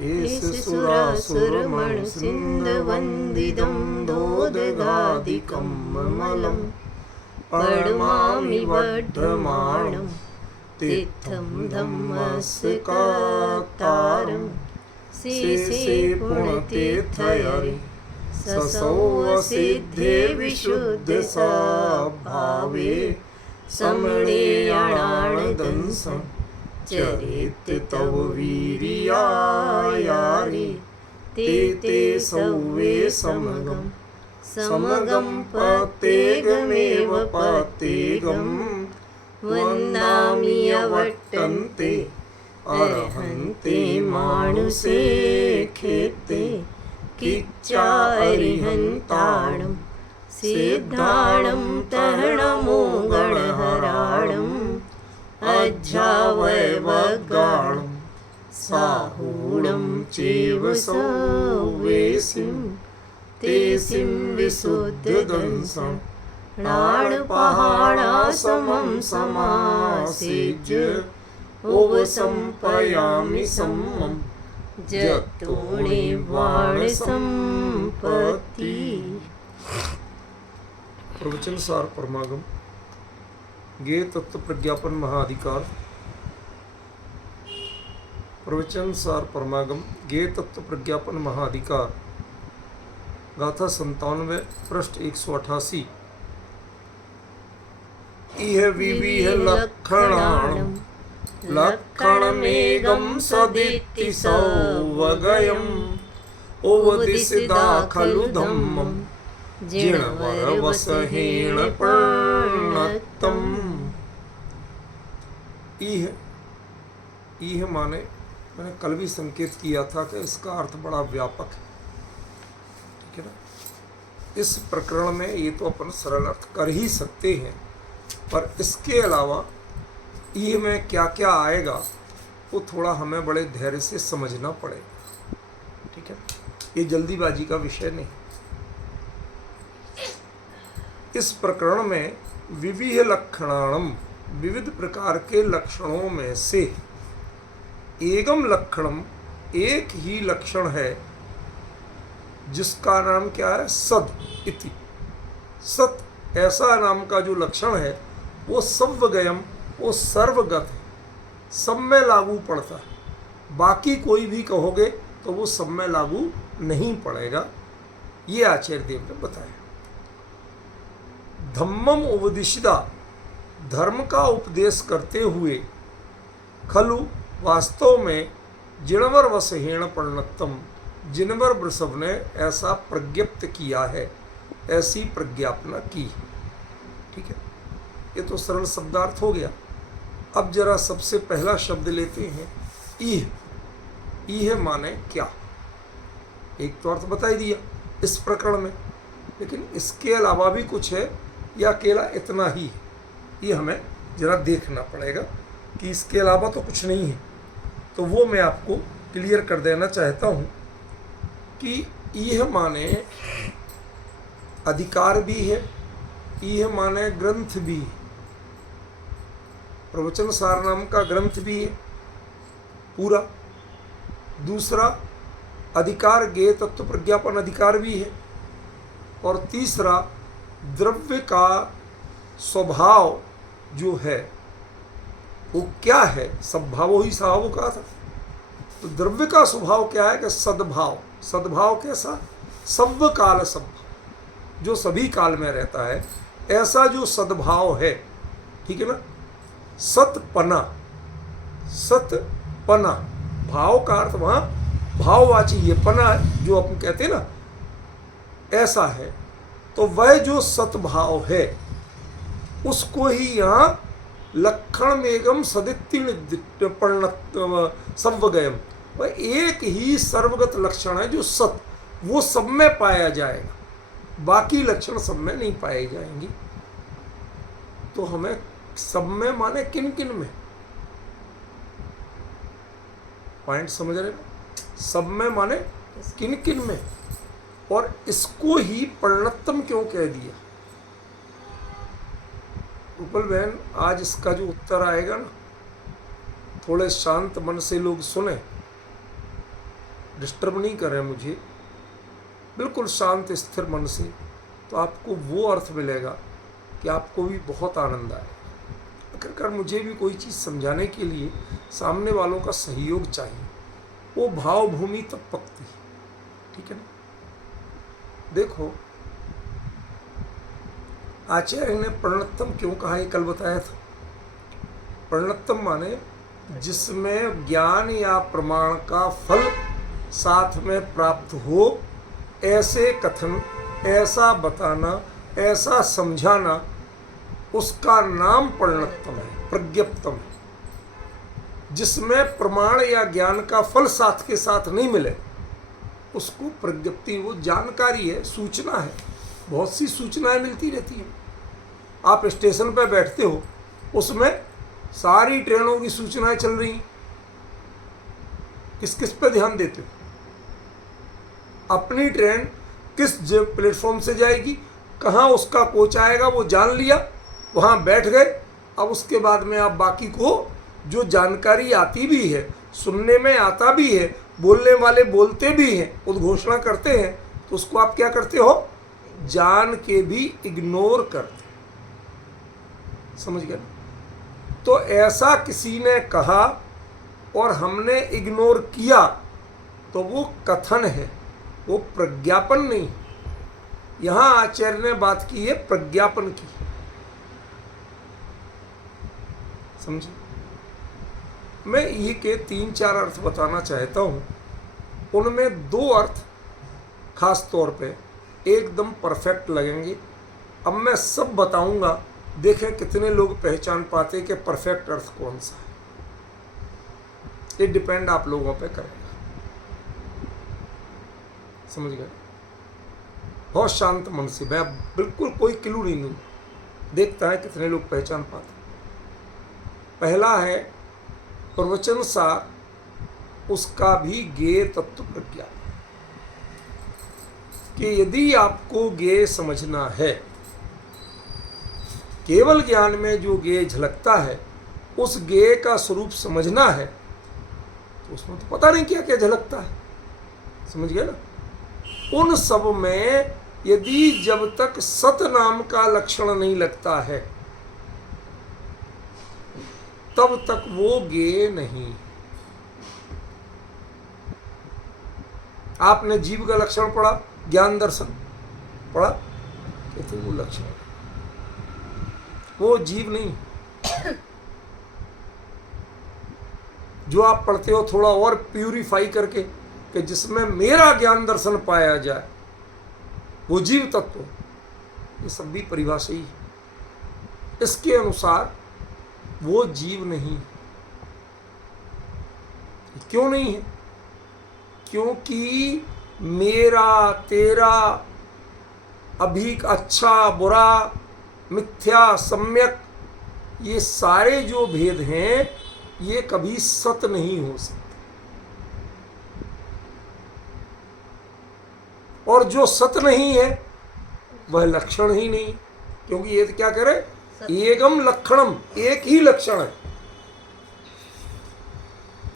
एष सुरासुरमण सिन्धवन्दितं दोदगादिकं ममलं पडमामि वर्धमानं तीर्थं धम्मस्कातारं शेषे पुण्यतीर्थयारि ससौवसिद्धे विशुद्धस्वभावे समणेयाणानदंसं चरित तव वीर्यायारि ते सौवे समगं पतेगमेव पतेगं वन्दामि अवट्टन्ते अर्हन्ते मानुषे खेते किच्चारिहन्ताणं सिद्धाणं तरणमो गणहराणम् अज्झावैवगाणं साहूणं चैव सौवेसिं तेसिं विशुद्धदंसं नाणपहाणासमं समासेज्य उपसंपयामि सम्मं जतोणिवाणसंपत्ति। प्रवचन सार परमागम ज्ञेय तत्व प्रज्ञापन महाधिकार। प्रवचन सार परमागम ज्ञेय तत्व प्रज्ञापन महाधिकार गाथा 97 पृष्ठ 188। इह विविह लक्षणाणं लक्षणमेगं सदिति सौवगयम् उपदिशिता खलु धम्मं जिणवरवसहेण प्रणतम्। इह माने मैंने कल भी संकेत किया था कि इसका अर्थ बड़ा व्यापक है, ठीक है ना। इस प्रकरण में ये तो अपन सरल अर्थ कर ही सकते हैं, पर इसके अलावा इह में क्या क्या आएगा वो थोड़ा हमें बड़े धैर्य से समझना पड़ेगा, ठीक है। ये जल्दीबाजी का विषय नहीं। इस प्रकरण में विविध लक्षणाणम विविध प्रकार के लक्षणों में से एगम लक्षणम एक ही लक्षण है जिसका नाम क्या है, सद इति। सत ऐसा नाम का जो लक्षण है वो सर्वगयम, वो सर्वगत है, सब में लागू पड़ता है। बाकी कोई भी कहोगे तो वो सब में लागू नहीं पड़ेगा, ये आचार्य देव ने बताया। धम्मम उपदिशिता धर्म का उपदेश करते हुए खलु वास्तव में जिणवर वसहेण प्रणतम जिनवर वृषभ ने ऐसा प्रज्ञप्त किया है, ऐसी प्रज्ञापना की, ठीक है। ये तो सरल शब्दार्थ हो गया। अब जरा सबसे पहला शब्द लेते हैं इह। इह माने क्या, एक तो अर्थ बता ही दिया इस प्रकरण में, लेकिन इसके अलावा भी कुछ है या अकेला इतना ही है, ये हमें जरा देखना पड़ेगा कि इसके अलावा तो कुछ नहीं है। तो वो मैं आपको क्लियर कर देना चाहता हूँ कि यह माने अधिकार भी है, यह माने ग्रंथ भी है, प्रवचन सार नाम का ग्रंथ भी है पूरा। दूसरा अधिकार ज्ञेय तत्व प्रज्ञापन अधिकार भी है, और तीसरा द्रव्य का स्वभाव जो है वो क्या है, सद्भाव ही स्वभाव कहा था। तो द्रव्य का स्वभाव क्या है कि सद्भाव। सद्भाव कैसा, सव्व काल सद्भाव, जो सभी काल में रहता है, ऐसा जो सद्भाव है, ठीक है ना। सतपना, सतपना भाव का अर्थ वहाँ भाववाची ये पना जो अपन कहते हैं ना, ऐसा है। तो वह जो सतभाव है उसको ही यहाँ लक्षण मेगम सदित्य सर्वगयम, वह एक ही सर्वगत लक्षण है जो सत, वो सब में पाया जाएगा, बाकी लक्षण सब में नहीं पाए जाएंगे। तो हमें सब में माने किन किन में, पॉइंट समझ रहे ना, सब में माने किन किन में, और इसको ही परिणतम क्यों कह दिया। उपल बहन आज इसका जो उत्तर आएगा ना थोड़े शांत मन से लोग सुने, डिस्टर्ब नहीं करें मुझे, बिल्कुल शांत स्थिर मन से, तो आपको वो अर्थ मिलेगा कि आपको भी बहुत आनंद आए। आखिरकार मुझे भी कोई चीज़ समझाने के लिए सामने वालों का सहयोग चाहिए, वो भाव भूमि तब पकती है, ठीक है ना। देखो, आचार्य ने प्रणतम क्यों कहा, ये कल बताया था। प्रणतम माने जिसमें ज्ञान या प्रमाण का फल साथ में प्राप्त हो, ऐसे कथन, ऐसा बताना, ऐसा समझाना, उसका नाम प्रणतम है, प्रज्ञप्तम है। जिसमें प्रमाण या ज्ञान का फल साथ के साथ नहीं मिले, उसको प्रज्ञप्ति, वो जानकारी है, सूचना है। बहुत सी सूचनाएं मिलती रहती हैं। आप स्टेशन पर बैठते हो, उसमें सारी ट्रेनों की सूचनाएं चल रही हैं, किस किस पे ध्यान देते हो? अपनी ट्रेन किस प्लेटफॉर्म से जाएगी, कहाँ उसका कोच आएगा, वो जान लिया, वहाँ बैठ गए। अब उसके बाद में आप बाकी को जो जानकारी आती भी है, सुनने में आता भी है, बोलने वाले बोलते भी हैं, उद्घोषणा करते हैं, तो उसको आप क्या करते हो? जान के भी इग्नोर करते। समझ गए? तो ऐसा किसी ने कहा और हमने इग्नोर किया, तो वो कथन है, वो प्रज्ञापन नहीं। यहां आचार्य ने बात की है प्रज्ञापन की। समझे? मैं ये के 3-4 अर्थ बताना चाहता हूं, उनमें 2 अर्थ खास तौर पे एकदम परफेक्ट लगेंगे। अब मैं सब बताऊंगा, देखें कितने लोग पहचान पाते कि परफेक्ट अर्थ कौन सा है। ये डिपेंड आप लोगों पे करेगा। समझ गए? बहुत शांत मन से, मैं बिल्कुल कोई क्लू नहीं दूंगा, देखता है कितने लोग पहचान पाते। पहला है प्रवचन सार, उसका भी ज्ञेय तत्व प्रज्ञा, कि यदि आपको ज्ञेय समझना है, केवल ज्ञान में जो ज्ञेय झलकता है, उस ज्ञेय का स्वरूप समझना है, तो उसमें तो पता नहीं क्या क्या झलकता है। समझ गए ना? उन सब में यदि जब तक सत नाम का लक्षण नहीं लगता है, तब तक वो ज्ञेय नहीं। आपने जीव का लक्षण पढ़ा, ज्ञान दर्शन पढ़ा, कहते वो लक्षण, वो जीव नहीं। जो आप पढ़ते हो थोड़ा और प्यूरिफाई करके, कि जिसमें मेरा ज्ञान दर्शन पाया जाए, वो जीव तत्व, ये सब भी परिभाषा ही है। इसके अनुसार वो जीव नहीं। क्यों नहीं है? क्योंकि मेरा, तेरा, अभी अच्छा, बुरा, मिथ्या, सम्यक, ये सारे जो भेद हैं, ये कभी सत नहीं हो सकते। और जो सत नहीं है वह लक्षण ही नहीं, क्योंकि ये क्या करे, एकम लक्षणम, एक ही लक्षण है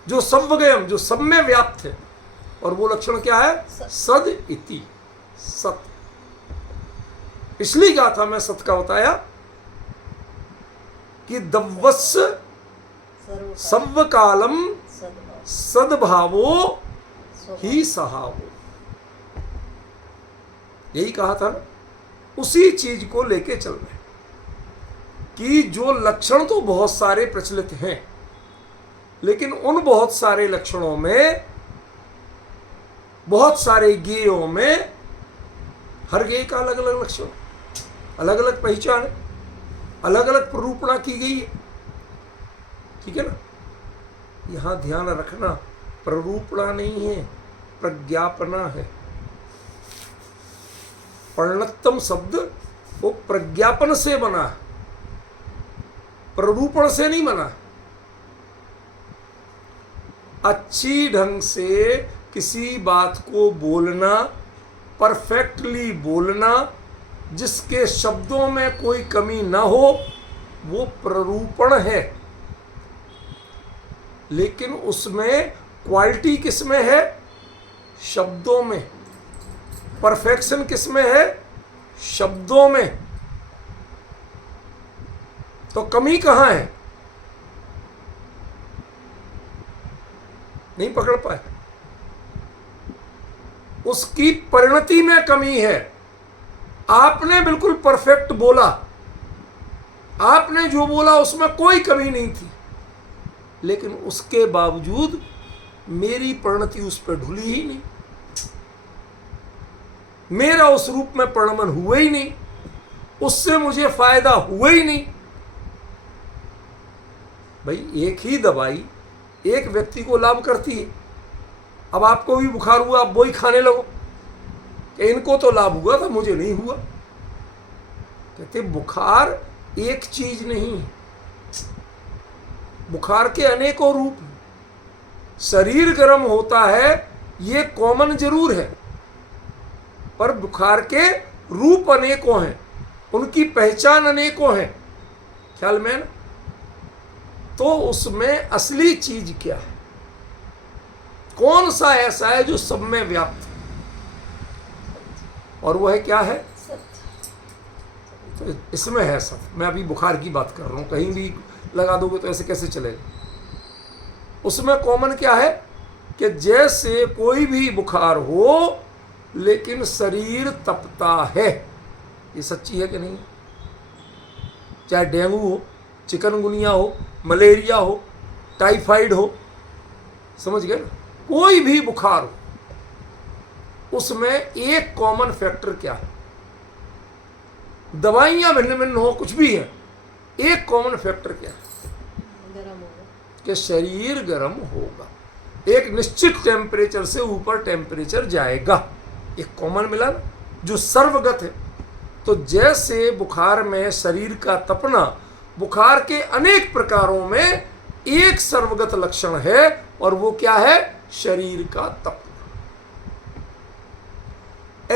जो सर्वगयम, जो सब में व्याप्त है। और वो लक्षण क्या है? सद इति, सत। इसलिए कहा था मैं, सत का बताया कि दव्वस् सर्वकालम सद्भावो ही सहावो, यही कहा था ना। उसी चीज को लेके चल रहे कि जो लक्षण तो बहुत सारे प्रचलित हैं, लेकिन उन बहुत सारे लक्षणों में, बहुत सारे ज्ञेयों में, हर ज्ञेय का अलग अलग लक्षण, अलग अलग पहचान, अलग अलग प्ररूपणा की गई है। ठीक है ना? यहां ध्यान रखना, प्ररूपणा नहीं है, प्रज्ञापना है। प्रणतम शब्द वो प्रज्ञापन से बना है, प्ररूपण से नहीं बना। अच्छी ढंग से किसी बात को बोलना, परफेक्टली बोलना, जिसके शब्दों में कोई कमी ना हो, वो प्ररूपण है। लेकिन उसमें क्वालिटी किस में है? शब्दों में। परफेक्शन किस में है? शब्दों में। तो कमी कहां है? नहीं पकड़ पाए। उसकी परिणति में कमी है। आपने बिल्कुल परफेक्ट बोला, आपने जो बोला उसमें कोई कमी नहीं थी, लेकिन उसके बावजूद मेरी परिणति उस पर ढुली ही नहीं, मेरा उस रूप में परिणमन हुआ ही नहीं, उससे मुझे फायदा हुआ ही नहीं। भाई एक ही दवाई एक व्यक्ति को लाभ करती है। अब आपको भी बुखार हुआ, आप वही खाने लगो कि इनको तो लाभ हुआ था, मुझे नहीं हुआ। कहते बुखार एक चीज नहीं है, बुखार के अनेकों रूप हैं। शरीर गर्म होता है ये कॉमन जरूर है, पर बुखार के रूप अनेकों हैं, उनकी पहचान अनेकों हैं। ख्याल में ना? तो उसमें असली चीज क्या है? कौन सा ऐसा है जो सब में व्याप्त है? और वो है क्या है? तो इसमें है सब। मैं अभी बुखार की बात कर रहा हूं, कहीं भी लगा दोगे तो ऐसे कैसे चलेगा? उसमें कॉमन क्या है कि जैसे कोई भी बुखार हो लेकिन शरीर तपता है। ये सच्ची है कि नहीं? चाहे डेंगू हो, चिकनगुनिया हो, मलेरिया हो, टाइफाइड हो, समझ गए ना? कोई भी बुखार हो, उसमें एक कॉमन फैक्टर क्या है? दवाइयां भिन्न भिन्न हो, कुछ भी है, एक कॉमन फैक्टर क्या है? कि शरीर गर्म होगा, एक निश्चित टेम्परेचर से ऊपर टेम्परेचर जाएगा। एक कॉमन मिला ना, जो सर्वगत है। तो जैसे बुखार में शरीर का तपना, बुखार के अनेक प्रकारों में एक सर्वगत लक्षण है, और वो क्या है? शरीर का तपना।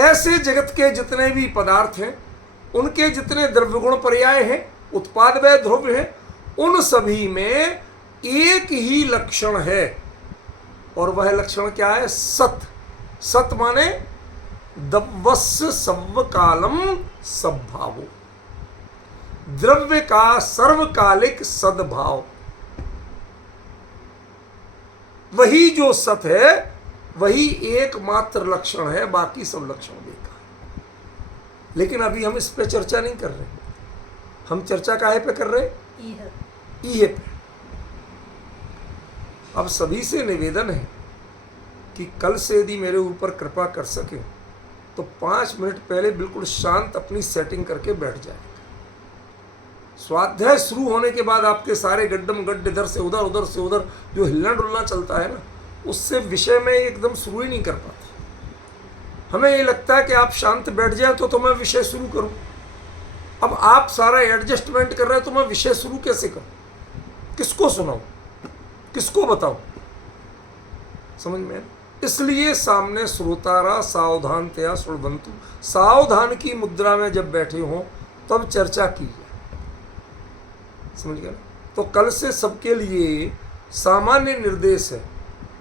ऐसे जगत के जितने भी पदार्थ हैं, उनके जितने द्रव्य गुण पर्याय हैं, उत्पाद व द्रव्य हैं, उन सभी में एक ही लक्षण है, और वह लक्षण क्या है? सत। सत माने दवस्य सव्वकालम सद्भावो, द्रव्य का सर्वकालिक सद्भाव। वही जो सत है वही एकमात्र लक्षण है, बाकी सब लक्षण बेकार। लेकिन अभी हम इस पे चर्चा नहीं कर रहे, हम चर्चा काहे पे कर रहे? ईहे पे। अब सभी से निवेदन है कि कल से यदि मेरे ऊपर कृपा कर सके तो 5 मिनट पहले बिल्कुल शांत अपनी सेटिंग करके बैठ जाए। स्वाध्याय शुरू होने के बाद आपके सारे गड्ढम गड्ढ इधर से उधर, उधर से उधर जो हिलना डुलना चलता है ना, उससे विषय में एकदम शुरू ही नहीं कर पाते। हमें ये लगता है कि आप शांत बैठ जाए तो मैं विषय शुरू करूं। अब आप सारा एडजस्टमेंट कर रहे हो तो मैं विषय शुरू कैसे करूं? किसको सुनाऊं? किसको बताऊं? समझ में? इसलिए सामने श्रोतारा सावधानतया श्रृण्वन्तु, सावधान की मुद्रा में जब बैठे हो तब चर्चा कीजिए। समझ गए? तो कल से सबके लिए सामान्य निर्देश है,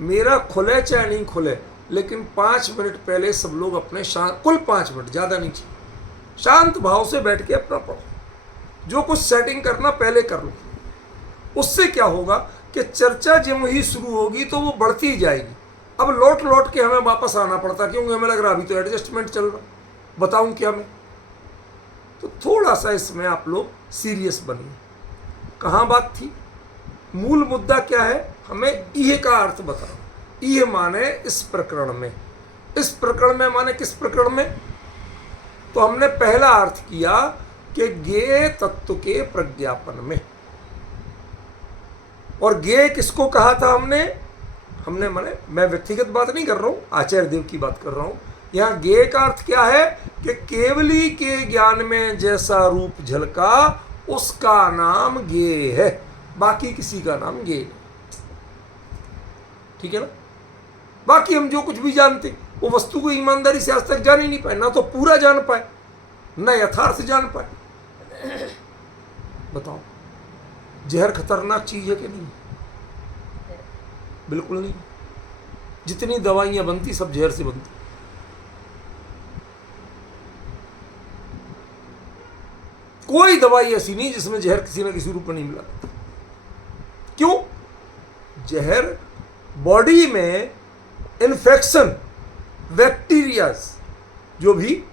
मेरा खुले चाहे नहीं खुले, लेकिन 5 मिनट पहले सब लोग अपने शांत, कुल 5 मिनट, ज़्यादा नहीं चाहिए, शांत भाव से बैठ के अपना पढ़ो। जो कुछ सेटिंग करना पहले कर लो। उससे क्या होगा कि चर्चा जब ही शुरू होगी तो वो बढ़ती ही जाएगी। अब लौट लौट के हमें वापस आना पड़ता, क्योंकि हमें लग रहा अभी तो एडजस्टमेंट चल रहा, बताऊं क्या मैं? तो थोड़ा सा इसमें आप लोग सीरियस बनिए। कहाँ बात थी? मूल मुद्दा क्या है? हमें ईह का अर्थ बताओ। ईह माने इस प्रकरण में। इस प्रकरण में माने किस प्रकरण में? तो हमने पहला अर्थ किया कि ज्ञेय तत्व के प्रज्ञापन में। और ज्ञेय किसको कहा था हमने माने, मैं व्यक्तिगत बात नहीं कर रहा हूं, आचार्य देव की बात कर रहा हूं। यहां ज्ञेय का अर्थ क्या है कि केवली के ज्ञान में जैसा रूप झलका उसका नाम ज्ञेय है, बाकी किसी का नाम ज्ञेय नहीं। ठीक है ना? बाकी हम जो कुछ भी जानते वो वस्तु को ईमानदारी से आज तक जान ही नहीं पाए, ना तो पूरा जान पाए, ना यथार्थ जान पाए। बताओ, जहर खतरनाक चीज है कि नहीं? बिल्कुल नहीं। जितनी दवाइयां बनती सब जहर से बनती। कोई दवाई ऐसी नहीं जिसमें जहर किसी न किसी रूप में नहीं मिला। क्यों? जहर बॉडी में इन्फेक्शन, बैक्टीरियाज, जो भी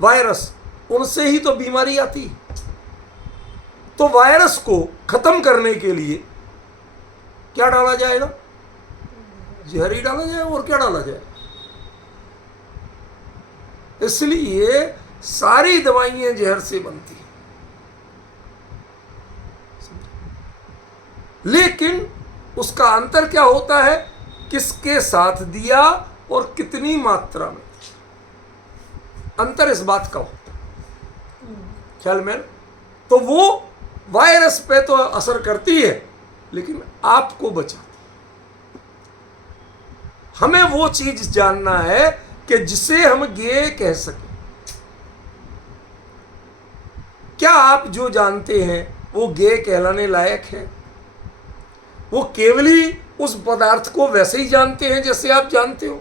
वायरस, उनसे ही तो बीमारी आती। तो वायरस को खत्म करने के लिए क्या डाला जाएगा? जहर ही डाला जाएगा, और क्या डाला जाएगा? इसलिए सारी दवाइयां जहर से बनती हैं। लेकिन उसका अंतर क्या होता है? किसके साथ दिया और कितनी मात्रा में, अंतर इस बात का होता है। ख्याल में? तो वो वायरस पे तो असर करती है, लेकिन आपको बचाती। हमें वो चीज जानना है कि जिसे हम गेय कह सकें। क्या आप जो जानते हैं वो गेय कहलाने लायक है? वो केवली उस पदार्थ को वैसे ही जानते हैं जैसे आप जानते हो।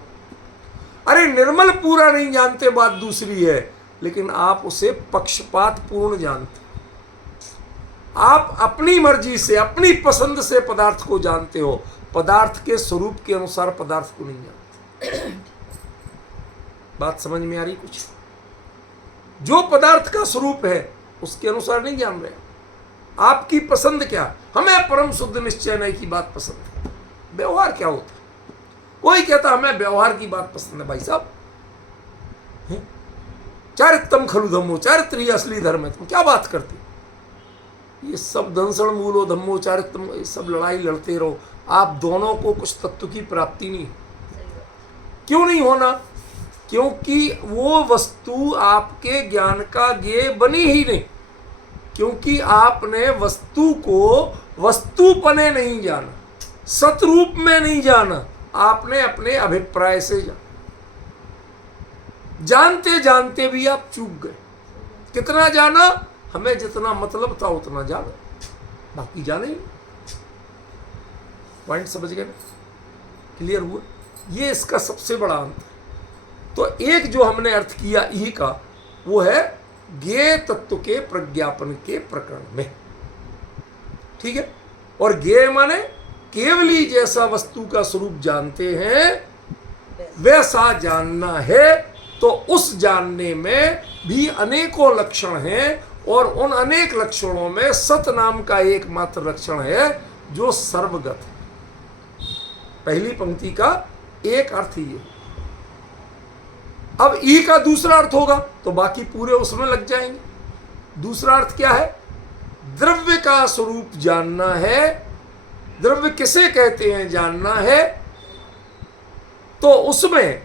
अरे निर्मल पूरा नहीं जानते, बात दूसरी है, लेकिन आप उसे पक्षपात पूर्ण जानते। आप अपनी मर्जी से, अपनी पसंद से पदार्थ को जानते हो, पदार्थ के स्वरूप के अनुसार पदार्थ को नहीं जानते। बात समझ में आ रही? कुछ जो पदार्थ का स्वरूप है उसके अनुसार नहीं जान रहे। आपकी पसंद क्या? हमें परम शुद्ध निश्चय नहीं की बात पसंद है। व्यवहार क्या होता है? कोई कहता हमें व्यवहार की बात पसंद है। भाई साहब, चारित्रम खलु धम्मो, चारित्र ही असली धर्म है। तुम क्या बात करते? ये सब दंसण मूलो धम्मो चारित्रम, ये सब लड़ाई लड़ते रहो, आप दोनों को कुछ तत्व की प्राप्ति नहीं। क्यों नहीं होना? क्योंकि वो वस्तु आपके ज्ञान का ज्ञेय बनी ही नहीं। क्योंकि आपने वस्तु को वस्तुपने नहीं जाना, सतरूप में नहीं जाना, आपने अपने अभिप्राय से जाना। जानते जानते भी आप चूक गए। कितना जाना? हमें जितना मतलब था उतना जाना, बाकी जाने ही। पॉइंट समझ गए? क्लियर हुआ? ये इसका सबसे बड़ा अंत है। तो एक जो हमने अर्थ किया ई का, वो है ज्ञेय तत्व के प्रज्ञापन के प्रकरण में। ठीक है? और ज्ञेय माने केवली जैसा वस्तु का स्वरूप जानते हैं वैसा जानना है। तो उस जानने में भी अनेकों लक्षण हैं, और उन अनेक लक्षणों में सत नाम का एकमात्र लक्षण है जो सर्वगत है। पहली पंक्ति का एक अर्थ ही है। अब ई का दूसरा अर्थ होगा तो बाकी पूरे उसमें लग जाएंगे। दूसरा अर्थ क्या है? द्रव्य का स्वरूप जानना है। द्रव्य किसे कहते हैं जानना है। तो उसमें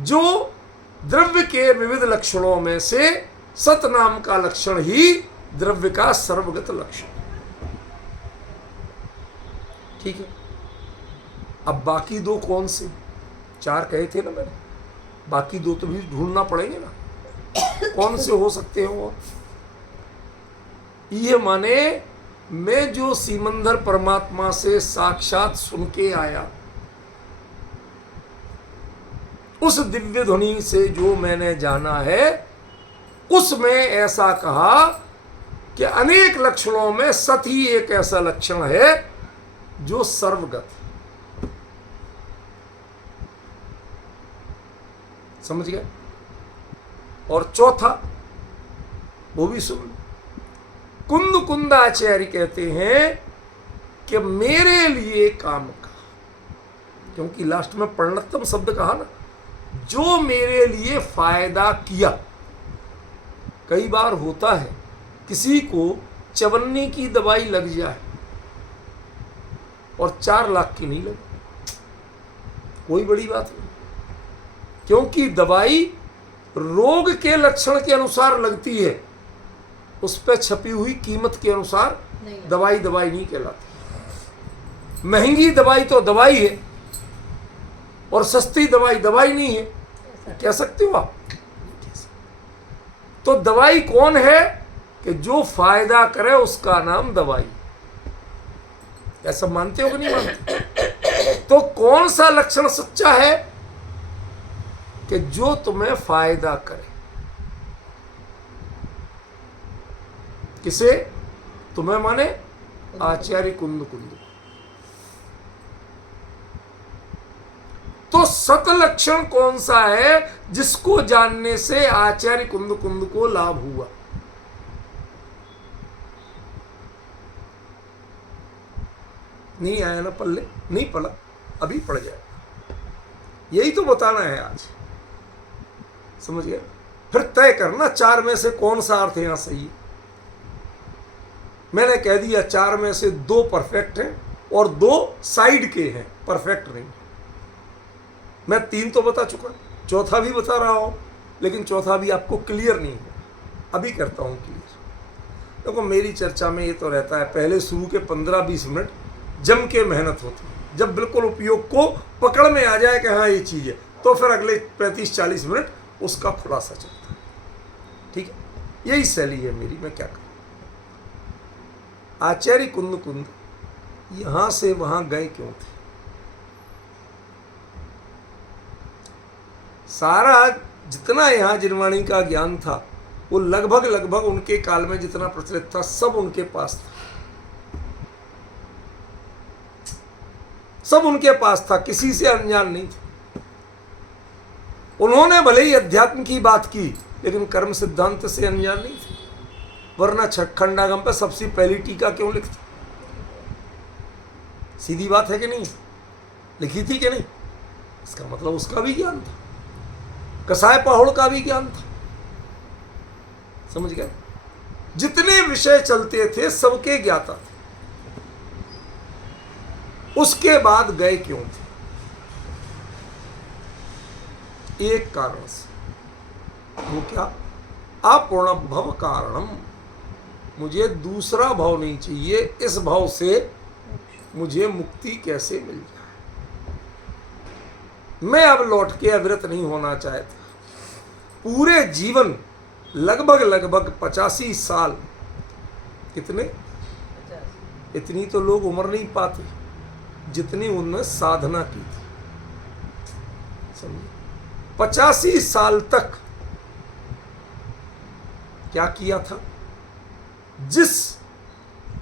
जो द्रव्य के विविध लक्षणों में से सत नाम का लक्षण ही द्रव्य का सर्वगत लक्षण। ठीक है? अब बाकी दो कौन से? चार कहे थे ना मैंने, बाकी दो तो भी ढूंढना पड़ेंगे ना। कौन से हो सकते हैं वो? ये माने मैं जो सीमंदर परमात्मा से साक्षात सुन के आया, उस दिव्य ध्वनि से जो मैंने जाना है, उसमें ऐसा कहा कि अनेक लक्षणों में सत ही एक ऐसा लक्षण है जो सर्वगत है। समझ गए? और चौथा वो भी सुन। कुंद कुंदाचार्य कहते हैं कि मेरे लिए काम का, क्योंकि लास्ट में परिणतम शब्द कहा ना, जो मेरे लिए फायदा किया। कई बार होता है किसी को चवन्नी की दवाई लग जाए और 4 लाख की नहीं लगे, कोई बड़ी बात नहीं, क्योंकि दवाई रोग के लक्षण के अनुसार लगती है, उस पर छपी हुई कीमत के अनुसार दवाई दवाई नहीं कहलाती। महंगी दवाई तो दवाई है और सस्ती दवाई दवाई नहीं है, कह सकते हो आप? तो दवाई कौन है कि जो फायदा करे उसका नाम दवाई। ऐसा मानते हो कि नहीं मानते? तो कौन सा लक्षण सच्चा है? कि जो तुम्हें फायदा करे। किसे? तुम्हें माने आचार्य कुंद कुंद। तो सत लक्षण कौन सा है जिसको जानने से आचार्य कुंद कुंद को लाभ हुआ? नहीं आया ना पल्ले? नहीं पढ़ा, अभी पढ़ जाए। यही तो बताना है आज, समझ गया? फिर तय करना चार में से कौन सा अर्थ यहां सही है। मैंने कह दिया चार में से दो परफेक्ट हैं और दो साइड के हैं, परफेक्ट नहीं। मैं तीन तो बता चुका, चौथा भी बता रहा हूं, लेकिन चौथा भी आपको क्लियर नहीं है। अभी करता हूं क्लियर। देखो मेरी चर्चा में ये तो रहता है, पहले शुरू के 15-20 मिनट जम के मेहनत होती है। जब बिल्कुल उपयोग को पकड़ में आ जाए कि हाँ ये चीज़ है, तो फिर अगले 35-40 मिनट उसका खुलासा चलता है। ठीक है, यही शैली है मेरी। मैं क्या करूं? आचार्य कुंद कुंद यहां से वहां गए क्यों थे? सारा जितना यहां जिनवाणी का ज्ञान था वो लगभग उनके काल में जितना प्रचलित था सब उनके पास था, सब उनके पास था, किसी से अनजान नहीं था। उन्होंने भले ही अध्यात्म की बात की लेकिन कर्म सिद्धांत से अनजान नहीं थे, वरना छठखंडागम पर सबसे पहली टीका क्यों लिखती? सीधी बात है कि नहीं? लिखी थी कि नहीं? इसका मतलब उसका भी ज्ञान था, कसाय पाहुड़ का भी ज्ञान था। समझ गए? जितने विषय चलते थे सबके ज्ञाता थे। उसके बाद गए क्यों थे? एक कारण से, वो क्या? अपूर्ण भव कारणम। मुझे दूसरा भाव नहीं चाहिए, इस भाव से मुझे मुक्ति कैसे मिल जाए। मैं अब लौट के अविरत नहीं होना चाहता। पूरे जीवन लगभग 85 साल, कितने? इतनी तो लोग उम्र नहीं पाते जितनी उनने साधना की थी। समझे? 85 साल तक क्या किया था? जिस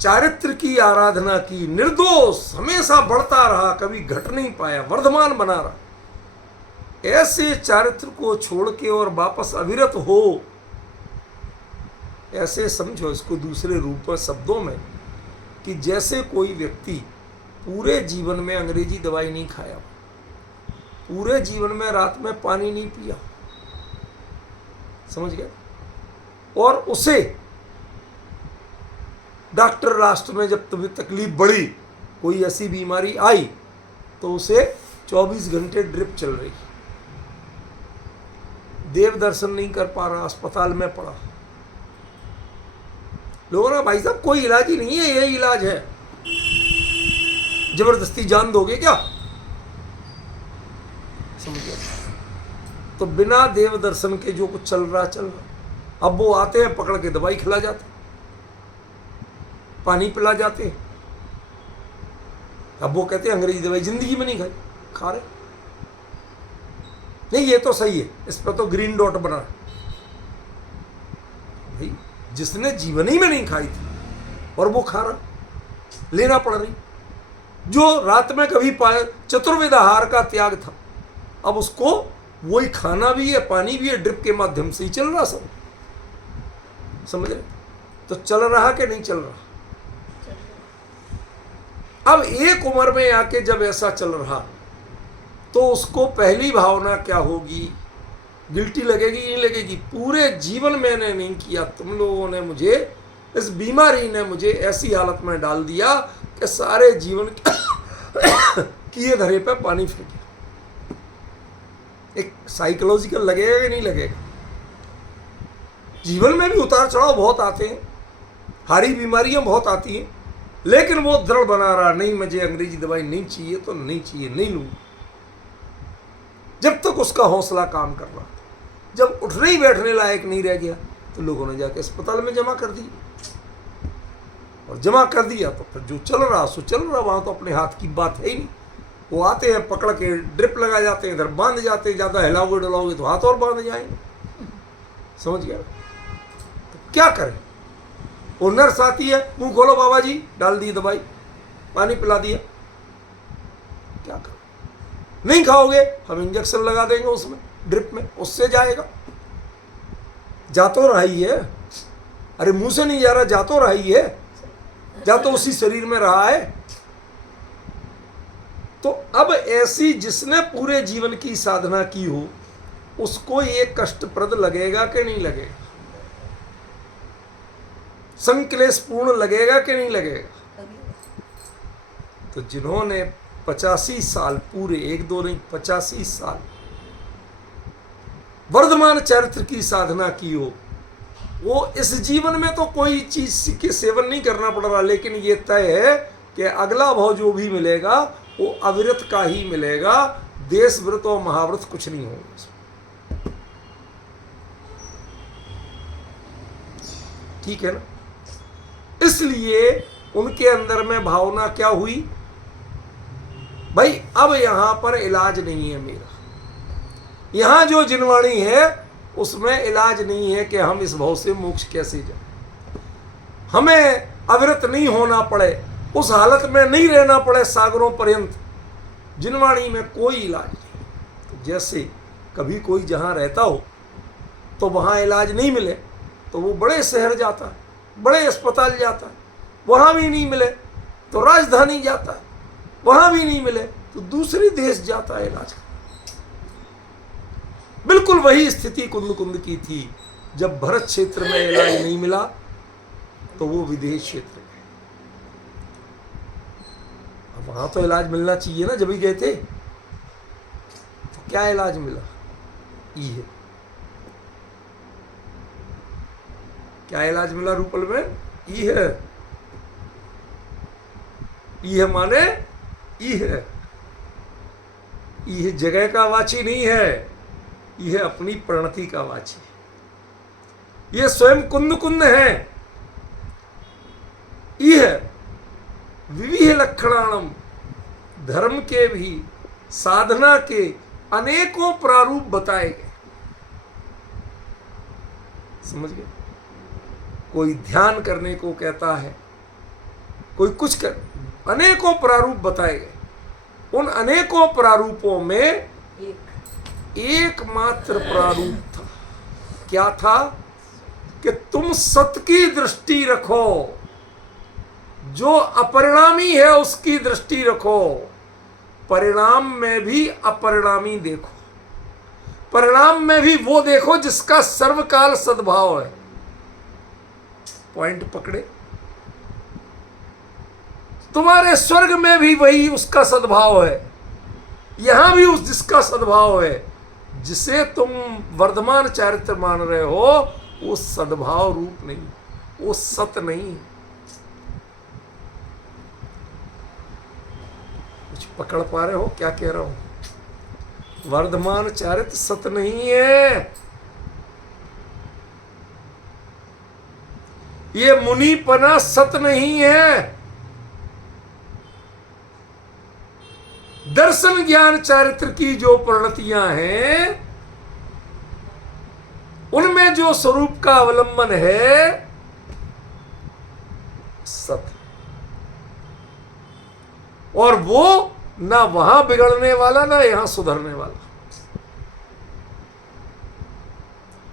चारित्र की आराधना की, निर्दोष हमेशा बढ़ता रहा, कभी घट नहीं पाया, वर्धमान बना रहा। ऐसे चारित्र को छोड़ के और वापस अविरत हो, ऐसे समझो इसको दूसरे रूप में, शब्दों में, कि जैसे कोई व्यक्ति पूरे जीवन में अंग्रेजी दवाई नहीं खाया, पूरे जीवन में रात में पानी नहीं पिया, समझ गए? और उसे डॉक्टर लास्ट में जब तभी तकलीफ बढ़ी, कोई ऐसी बीमारी आई, तो उसे 24 घंटे ड्रिप चल रही, देव दर्शन नहीं कर पा रहा, अस्पताल में पड़ा। लोगों ने, भाई साहब कोई इलाज ही नहीं है, यही इलाज है, जबरदस्ती जान दोगे क्या? समझिए? तो बिना देव दर्शन के जो कुछ चल रहा चल रहा। अब वो आते हैं, पकड़ के दवाई खिला जाते, पानी पिला जाते हैं। अब वो कहते हैं अंग्रेजी दवाई जिंदगी में नहीं खाई, खा रहे नहीं, ये तो सही है, इस पर तो ग्रीन डॉट बना। भाई जिसने जीवन ही में नहीं खाई थी और वो खा रहा, लेना पड़ रही। जो रात में कभी पाए, चतुर्विध आहार का त्याग था, अब उसको वही खाना भी है, पानी भी है, ड्रिप के माध्यम से ही चल रहा सब। समझ रहे? तो चल रहा कि नहीं चल रहा? अब एक उम्र में आके जब ऐसा चल रहा, तो उसको पहली भावना क्या होगी? गिल्टी लगेगी, नहीं लगेगी? पूरे जीवन मैंने नहीं किया, तुम लोगों ने मुझे, इस बीमारी ने मुझे ऐसी हालत में डाल दिया कि सारे जीवन किए धरे पे पानी फेंके। एक साइकोलॉजिकल लगेगा कि नहीं लगेगा? जीवन में भी उतार चढ़ाव बहुत आते हैं, हारी बीमारियां बहुत आती हैं, लेकिन वो दृढ़ बना रहा, नहीं मुझे अंग्रेजी दवाई नहीं चाहिए तो नहीं चाहिए, नहीं लूंगा। जब तक उसका हौसला काम कर रहा था, जब उठने ही बैठने लायक नहीं रह गया, तो लोगों ने जाके अस्पताल में जमा कर दी, और जमा कर दिया तो फिर जो चल रहा सो चल रहा, वहां तो अपने हाथ की बात है ही नहीं। वो आते हैं पकड़ के ड्रिप लगा जाते हैं, इधर बांध जाते हैं, ज़्यादा हिलाओगे डलाओगे तो हाथ और बांध जाएंगे। समझ गया? तो क्या करें? वो नर्स आती है, मुंह खोलो बाबा जी, डाल दी दवाई, पानी पिला दिया, क्या करें? नहीं खाओगे हम इंजेक्शन लगा देंगे उसमें, ड्रिप में, उससे जाएगा। जा तो रहा ही है, अरे मुंह से नहीं जा रहा, जा तो रहा ही है, जा तो उसी शरीर में रहा है। तो अब ऐसी जिसने पूरे जीवन की साधना की हो उसको ये कष्टप्रद लगेगा कि नहीं लगेगा? संक्लेश पूर्ण लगेगा कि नहीं लगेगा? तो जिन्होंने 85 साल पूरे, 1-2 नहीं 85 साल वर्धमान चरित्र की साधना की हो, वो इस जीवन में तो कोई चीज के सेवन नहीं करना पड़ रहा, लेकिन ये तय है कि अगला भाव जो भी मिलेगा वो अविरत का ही मिलेगा। देश व्रत और महाव्रत कुछ नहीं होगा। ठीक है ना? इसलिए उनके अंदर में भावना क्या हुई, भाई अब यहां पर इलाज नहीं है मेरा, यहां जो जिनवाणी है उसमें इलाज नहीं है कि हम इस भाव से मोक्ष कैसे जाए, हमें अविरत नहीं होना पड़े, उस हालत में नहीं रहना पड़े सागरों पर्यंत, जिनवाणी में कोई इलाज नहीं। तो जैसे कभी कोई जहां रहता हो तो वहां इलाज नहीं मिले तो वो बड़े शहर जाता है, बड़े अस्पताल जाता है, वहां भी नहीं मिले तो राजधानी जाता है, वहां भी नहीं मिले तो दूसरे देश जाता है इलाज। बिल्कुल वही स्थिति कुंद की थी। जब भरत क्षेत्र में इलाज नहीं मिला तो वो विदेश क्षेत्र में, अब वहां तो इलाज मिलना चाहिए ना, जब ही गए थे। तो क्या इलाज मिला? ये क्या इलाज मिला रूपल में? यह माने यह जगह का वाची नहीं है, यह अपनी प्रणति का वाची है। यह स्वयं कुंद है। यह विविध लक्षणाणम, धर्म के भी साधना के अनेकों प्रारूप बताए गए। समझ गए? कोई ध्यान करने को कहता है, कोई कुछ कर, अनेकों प्रारूप बताए गए। उन अनेकों प्रारूपों में एकमात्र प्रारूप था। क्या था? कि तुम सत की दृष्टि रखो, जो अपरिणामी है उसकी दृष्टि रखो, परिणाम में भी अपरिणामी देखो, परिणाम में भी वो देखो जिसका सर्वकाल सद्भाव है। पॉइंट पकड़े? तुम्हारे स्वर्ग में भी वही उसका सद्भाव है, यहां भी उस जिसका सद्भाव है, जिसे तुम वर्धमान चारित्र मान रहे हो वो सद्भाव रूप नहीं, वो सत नहीं। कुछ पकड़ पा रहे हो क्या कह रहा हूं? वर्धमान चारित्र सत नहीं है। ये मुनिपना सत नहीं है। दर्शन ज्ञान चारित्र की जो परिणतियां हैं उनमें जो स्वरूप का अवलंबन है सत, और वो ना वहां बिगड़ने वाला ना यहां सुधरने वाला।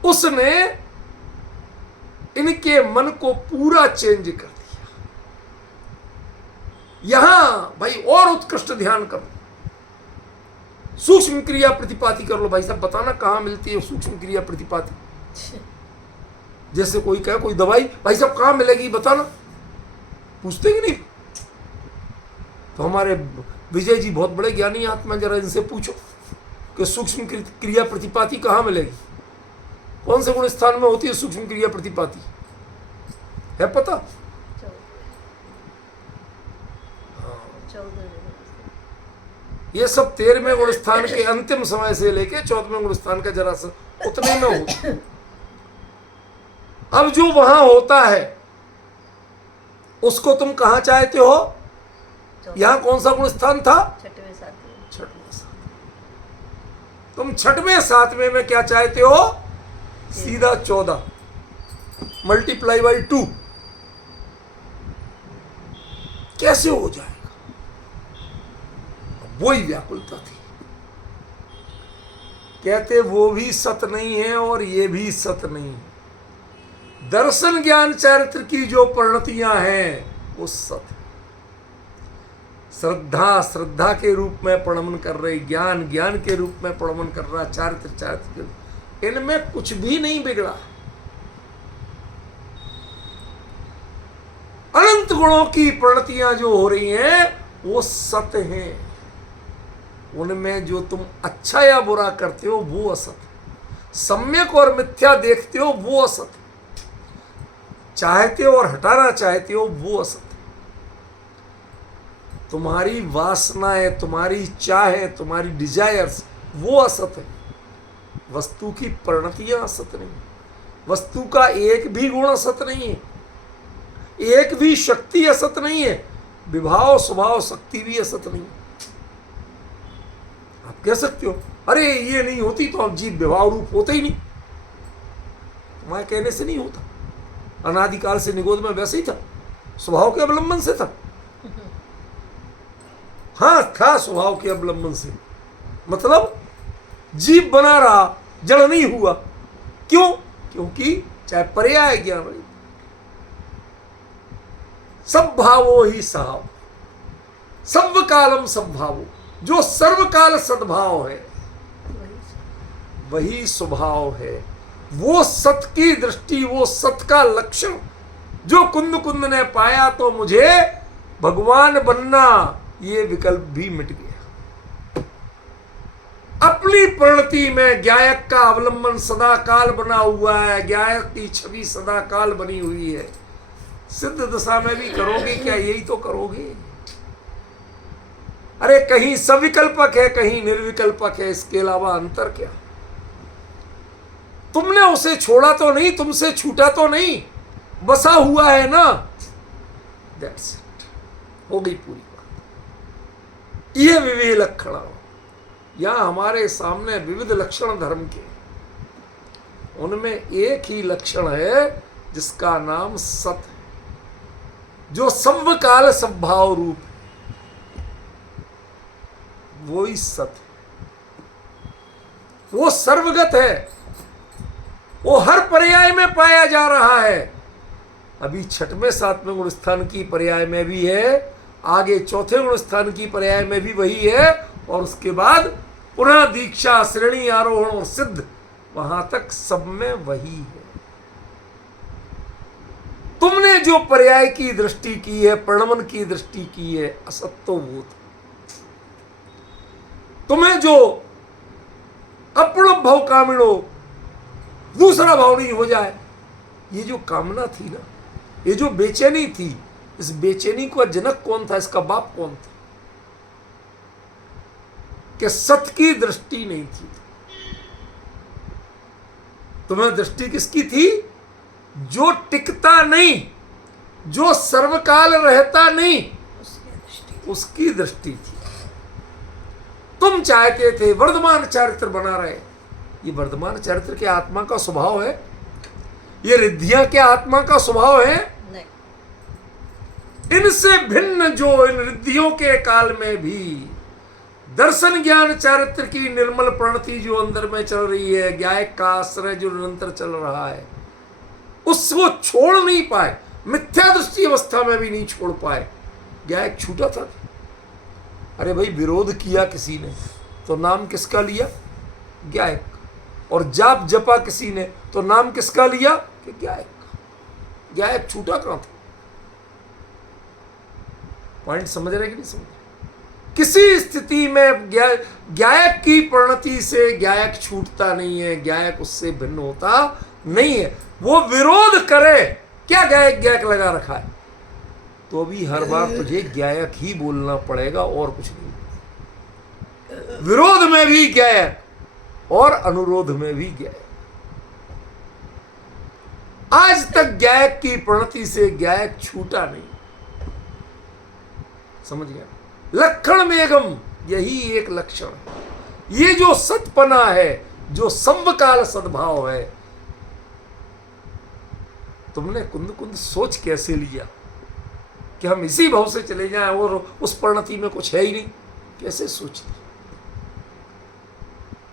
उसने इनके मन को पूरा चेंज कर दिया। यहां भाई और उत्कृष्ट ध्यान करो, सूक्ष्म क्रिया प्रतिपाती कर लो। भाई साहब बताना कहां मिलती है सूक्ष्म क्रिया प्रतिपाती? जैसे कोई कहे कोई दवाई, भाई साहब कहां मिलेगी बताना, पूछते कि नहीं? तो हमारे विजय जी बहुत बड़े ज्ञानी आत्मा, जरा इनसे पूछो कि सूक्ष्म क्रिया प्रतिपाती कहां मिलेगी, कौन से गुण स्थान में होती है सूक्ष्म क्रिया प्रतिपाती, है पता? ये सब 13वें गुण स्थान के अंतिम समय से लेके 14वें गुण स्थान का जरा सा उतने में हो। अब जो वहां होता है उसको तुम कहां चाहते हो? यहां कौन सा गुण स्थान था? छठवां सातवां। तुम छठवें सातवें में क्या चाहते हो? सीधा 14 मल्टीप्लाई बाई 2 कैसे हो जाएगा? वही व्याकुलता थी। कहते वो भी सत नहीं है और ये भी सत नहीं है। दर्शन ज्ञान चारित्र की जो परिणतियां हैं वो सत है। श्रद्धा श्रद्धा के रूप में प्रणमन कर रही, ज्ञान ज्ञान के रूप में प्रणमन कर रहा, चारित्र चारित्र के रूप, इनमें कुछ भी नहीं बिगड़ा। अनंत गुणों की प्रणतियां जो हो रही हैं वो सत्य हैं। उनमें जो तुम अच्छा या बुरा करते हो वो असत है। सम्यक और मिथ्या देखते हो वो असत है। चाहते हो और हटाना चाहते हो वो असत है। तुम्हारी वासनाएं, तुम्हारी चाहे, तुम्हारी डिजायर्स वो असत है। वस्तु की परिणतियां असत नहीं। वस्तु का एक भी गुण असत नहीं है, एक भी शक्ति असत नहीं है, विभाव स्वभाव शक्ति भी असत नहीं है। आप कह सकते हो अरे ये नहीं होती तो अब जीव विभाव रूप होते ही नहीं। तुम्हारे कहने से नहीं होता, अनादिकाल से निगोद में वैसे ही था, स्वभाव के अवलंबन से था। हाँ था स्वभाव के अवलंबन से, मतलब जीव बना रहा, जड़ नहीं हुआ। क्यों? क्योंकि चाहे पर्याय ज्ञान रही, सब भावो ही सहाव, सब कालम सब भावो, जो सर्वकाल सद्भाव है वही स्वभाव है। वो सत की दृष्टि, वो सत का लक्षण जो कुंद कुंद ने पाया तो मुझे भगवान बनना, ये विकल्प भी मिट गया। अपनी परिणति में गायक का अवलंबन सदा काल बना हुआ है, गायक की छवि सदा काल बनी हुई है। सिद्ध दशा में भी करोगे क्या? यही तो करोगे। अरे कहीं सविकल्पक है, कहीं निर्विकल्पक है, इसके अलावा अंतर क्या? तुमने उसे छोड़ा तो नहीं, तुमसे छूटा तो नहीं, बसा हुआ है ना। दैट्स इट, हो गई पूरी बात। ये विविध लक्षण, यहां हमारे सामने विविध लक्षण धर्म के, उनमें एक ही लक्षण है जिसका नाम सत है, जो सर्वकाल सद्भाव रूप है, वो ही सत है। वो सर्वगत है, वो हर पर्याय में पाया जा रहा है। अभी छठवें सातवें गुण स्थान की पर्याय में भी है, आगे चौथे गुण स्थान की पर्याय में भी वही है, और उसके बाद पुनः दीक्षा श्रेणी आरोहण और सिद्ध, वहां तक सब में वही है। तुमने जो पर्याय की दृष्टि की है, प्रणमन की दृष्टि की है, असत्य वो था। तुम्हें जो अपण भव कामिणो, दूसरा भाव नहीं हो जाए, ये जो कामना थी ना, ये जो बेचैनी थी, इस बेचैनी का जनक कौन था? इसका बाप कौन था? कि सत की दृष्टि नहीं थी। तुम्हें दृष्टि किसकी थी? जो टिकता नहीं, जो सर्वकाल रहता नहीं, उसकी दृष्टि थी। तुम चाहते थे वर्धमान चरित्र बना रहे। ये वर्धमान चरित्र के आत्मा का स्वभाव है? ये रिद्धियां क्या आत्मा का स्वभाव है? नहीं। इनसे भिन्न जो इन रिद्धियों के काल में भी दर्शन ज्ञान चारित्र की निर्मल प्रणति जो अंदर में चल रही है, गायक का आश्रय जो निरंतर चल रहा है, उसको छोड़ नहीं पाए, मिथ्या दृष्टि अवस्था में भी नहीं छोड़ पाए। गायक छूटा था। अरे भाई, विरोध किया किसी ने तो नाम किसका लिया? गायक। और जाप जपा किसी ने तो नाम किसका लिया? कि गायक। गायक छूटा कहां था? पॉइंट समझ रहे कि नहीं समझ? किसी स्थिति में गायक की परिणति से गायक छूटता नहीं है, गायक उससे भिन्न होता नहीं है। वो विरोध करे, क्या गायक गायक लगा रखा है, तो भी हर बार तुझे गायक ही बोलना पड़ेगा और कुछ नहीं। विरोध में भी गायक और अनुरोध में भी गायक। आज तक गायक की प्रणति से गायक छूटा नहीं। समझ गया? लक्षण मेघम यही एक लक्षण है। ये जो सतपना है, जो समकाल सद्भाव है, तुमने कुंद कुंद सोच कैसे लिया कि हम इसी भाव से चले जाएं और उस परिणति में कुछ है ही नहीं? कैसे सोचते?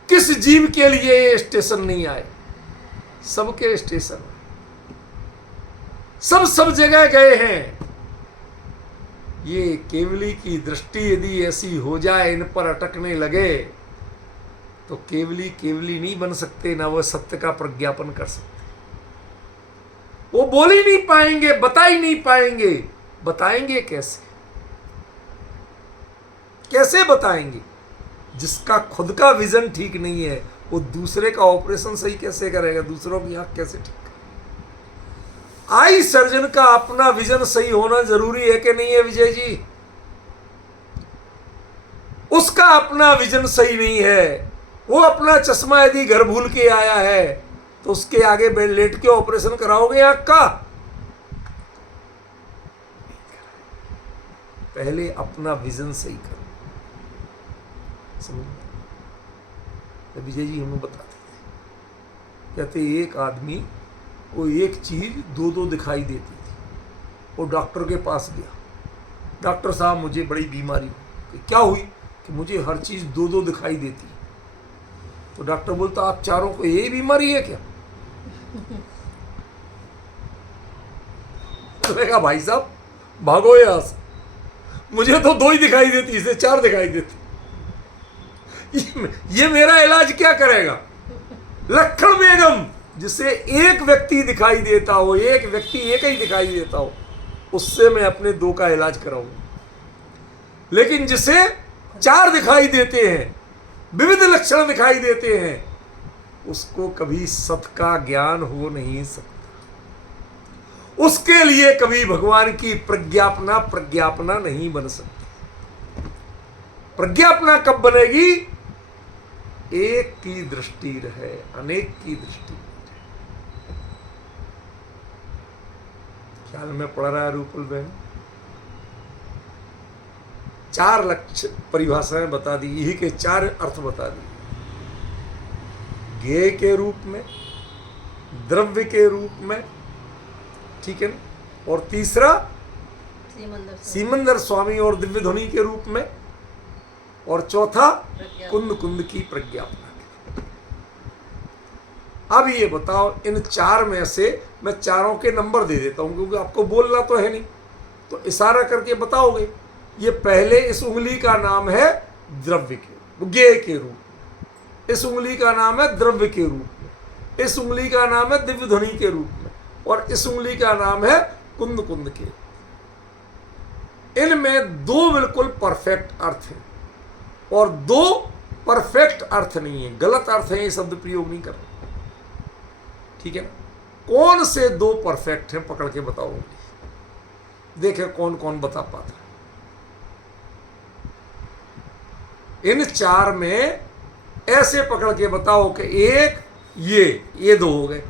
किस जीव के लिए ये स्टेशन नहीं आए? सबके स्टेशन, सब जगह गए हैं। ये केवली की दृष्टि यदि ऐसी हो जाए, इन पर अटकने लगे, तो केवली केवली नहीं बन सकते, ना वो सत्य का प्रज्ञापन कर सकते। वो बोल ही नहीं पाएंगे, बता ही नहीं पाएंगे। बताएंगे कैसे? कैसे बताएंगे? जिसका खुद का विजन ठीक नहीं है, वो दूसरे का ऑपरेशन सही कैसे करेगा? दूसरों की आंख कैसे ठीक करेगा? आई सर्जन का अपना विजन सही होना जरूरी है कि नहीं है विजय जी? उसका अपना विजन सही नहीं है। वो अपना चश्मा यदि घर भूल के आया है, तो उसके आगे बेड लेट के ऑपरेशन कराओगे आंख का? पहले अपना विजन सही करो। समझ? विजय जी हमें बताते थे, कहते एक आदमी को एक चीज दो दो दिखाई देती थी। वो डॉक्टर के पास गया, डॉक्टर साहब मुझे बड़ी बीमारी हुई। क्या हुई? कि मुझे हर चीज दो दो दिखाई देती। तो डॉक्टर बोलता आप चारों को यही बीमारी है क्या? तो कहा भाई साहब भागो यहां से, मुझे तो दो ही दिखाई देती, इसे चार दिखाई देती। ये मेरा इलाज क्या करेगा? लक्ष्मण बेगम, जिसे एक व्यक्ति दिखाई देता हो, एक व्यक्ति एक ही दिखाई देता हो, उससे मैं अपने दो का इलाज कराऊंगा। लेकिन जिसे चार दिखाई देते हैं, विविध लक्षण दिखाई देते हैं, उसको कभी सत का ज्ञान हो नहीं सकता। उसके लिए कभी भगवान की प्रज्ञापना नहीं बन सकती। प्रज्ञापना कब बनेगी? एक की दृष्टि रहे, अनेक की दृष्टि रहे। ख्याल में पड़ रहा है रूपल बहन? चार लक्ष्य परिभाषाएं बता दी, यही के चार अर्थ बता दी। ज्ञेय के रूप में, द्रव्य के रूप में, ठीक है ना, और तीसरा सीमंदर स्वामी और दिव्य ध्वनि के रूप में, और चौथा कुंद कुंद की प्रज्ञापना। अब ये बताओ, इन चार में से मैं चारों के नंबर दे देता हूं, क्योंकि आपको बोलना तो है नहीं, तो इशारा करके बताओगे। ये पहले इस उंगली का नाम है द्रव्य के, ज्ञेय के रूप। इस उंगली का नाम है द्रव्य के रूप में, इस उंगली का नाम है दिव्य ध्वनि के रूप में, और इस उंगली का नाम है कुंद कुंद के। इनमें दो बिल्कुल परफेक्ट अर्थ हैं और दो परफेक्ट अर्थ नहीं है, गलत अर्थ है, ये शब्द प्रयोग नहीं करना, ठीक है ना? कौन से दो परफेक्ट हैं पकड़ के बताओ, देखे कौन कौन बता पाता। इन चार में ऐसे पकड़ के बताओ कि एक ये दो हो गए,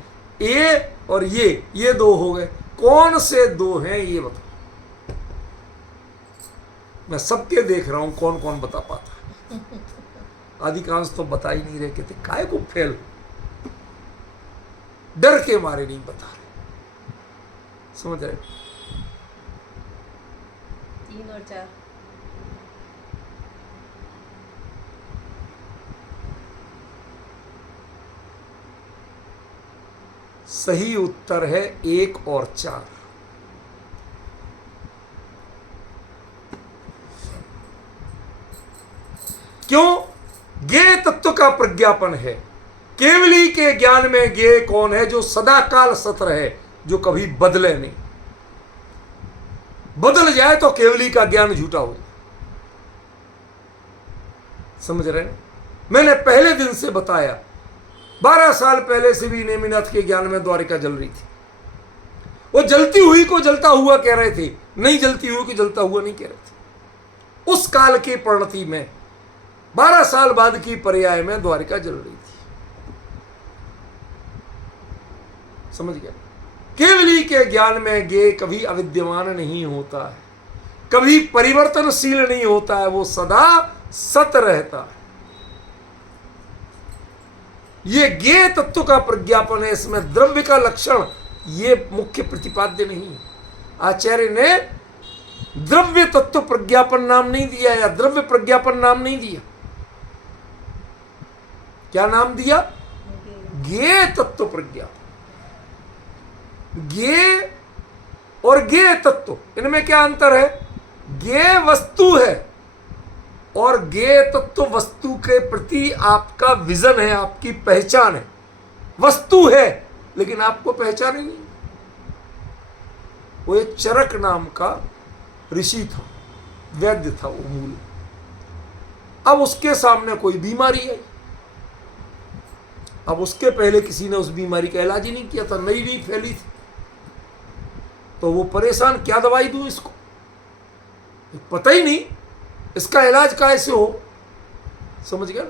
ए और ये दो हो गए, कौन से दो हैं ये बताओ। मैं सबके देख रहा हूं कौन कौन बता पाता। अधिकांश तो बता ही नहीं रहे, कहते काय को फेल, डर के मारे नहीं बता रहे। समझ रहे? 3 और 4 सही उत्तर है 1 और 4। क्यों? ज्ञेय तत्व का प्रज्ञापन है। केवली के ज्ञान में ज्ञेय कौन है? जो सदा काल सत रहे, जो कभी बदले नहीं। बदल जाए तो केवली का ज्ञान झूठा हो जाए। समझ रहे हैं? मैंने पहले दिन से बताया, 12 साल पहले से भी नेमिनाथ के ज्ञान में द्वारिका जल रही थी। वो जलती हुई को जलता हुआ कह रहे थे, नहीं जलती हुई को जलता हुआ नहीं कह रहे थे। उस काल की परिणति में 12 साल बाद की पर्याय में द्वारिका जल रही थी। समझ गया? केवली के ज्ञान में ज्ञेय कभी अविद्यमान नहीं होता है, कभी परिवर्तनशील नहीं होता है, वो सदा सत रहता है। ये ज्ञेय तत्व का प्रज्ञापन है, इसमें द्रव्य का लक्षण ये मुख्य प्रतिपाद्य नहीं है। आचार्य ने द्रव्य तत्व प्रज्ञापन नाम नहीं दिया या द्रव्य प्रज्ञापन नाम नहीं दिया। क्या नाम दिया? ज्ञेय तत्व प्रज्ञापन। ज्ञेय और ज्ञेय तत्व, इनमें क्या अंतर है? ज्ञेय वस्तु है और ज्ञेय तत्व वस्तु के प्रति आपका विजन है, आपकी पहचान है। वस्तु है लेकिन आपको पहचान ही नहीं। वो एक चरक नाम का ऋषि था, वैद्य था वो मूल। अब उसके सामने कोई बीमारी आई। अब उसके पहले किसी ने उस बीमारी का इलाज ही नहीं किया था, नई नई फैली थी। तो वो परेशान, क्या दवाई दूं इसको, पता ही नहीं इसका इलाज कैसे हो। समझ गया?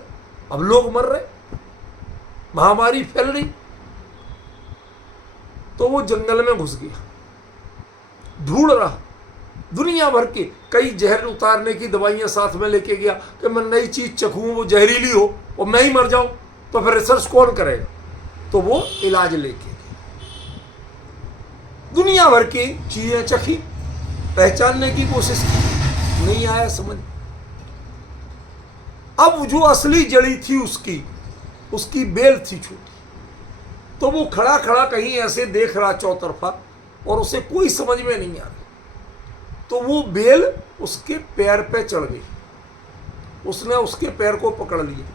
अब लोग मर रहे, महामारी फैल रही। तो वो जंगल में घुस गया, ढूंढ रहा दुनिया भर के। कई जहर उतारने की दवाइयां साथ में लेके गया कि मैं नई चीज चखूं, वो जहरीली हो और मैं ही मर जाऊं, तो फिर रिसर्च कौन करेगा? तो वो इलाज लेके दुनिया भर की चीजें चखी, पहचानने की कोशिश की, नहीं आया समझ। अब जो असली जड़ी थी उसकी बेल थी छोटी। तो वो खड़ा खड़ा कहीं ऐसे देख रहा चौतरफा और उसे कोई समझ में नहीं आ रहा। तो वो बेल उसके पैर पे चढ़ गई। उसने उसके पैर को पकड़ लिया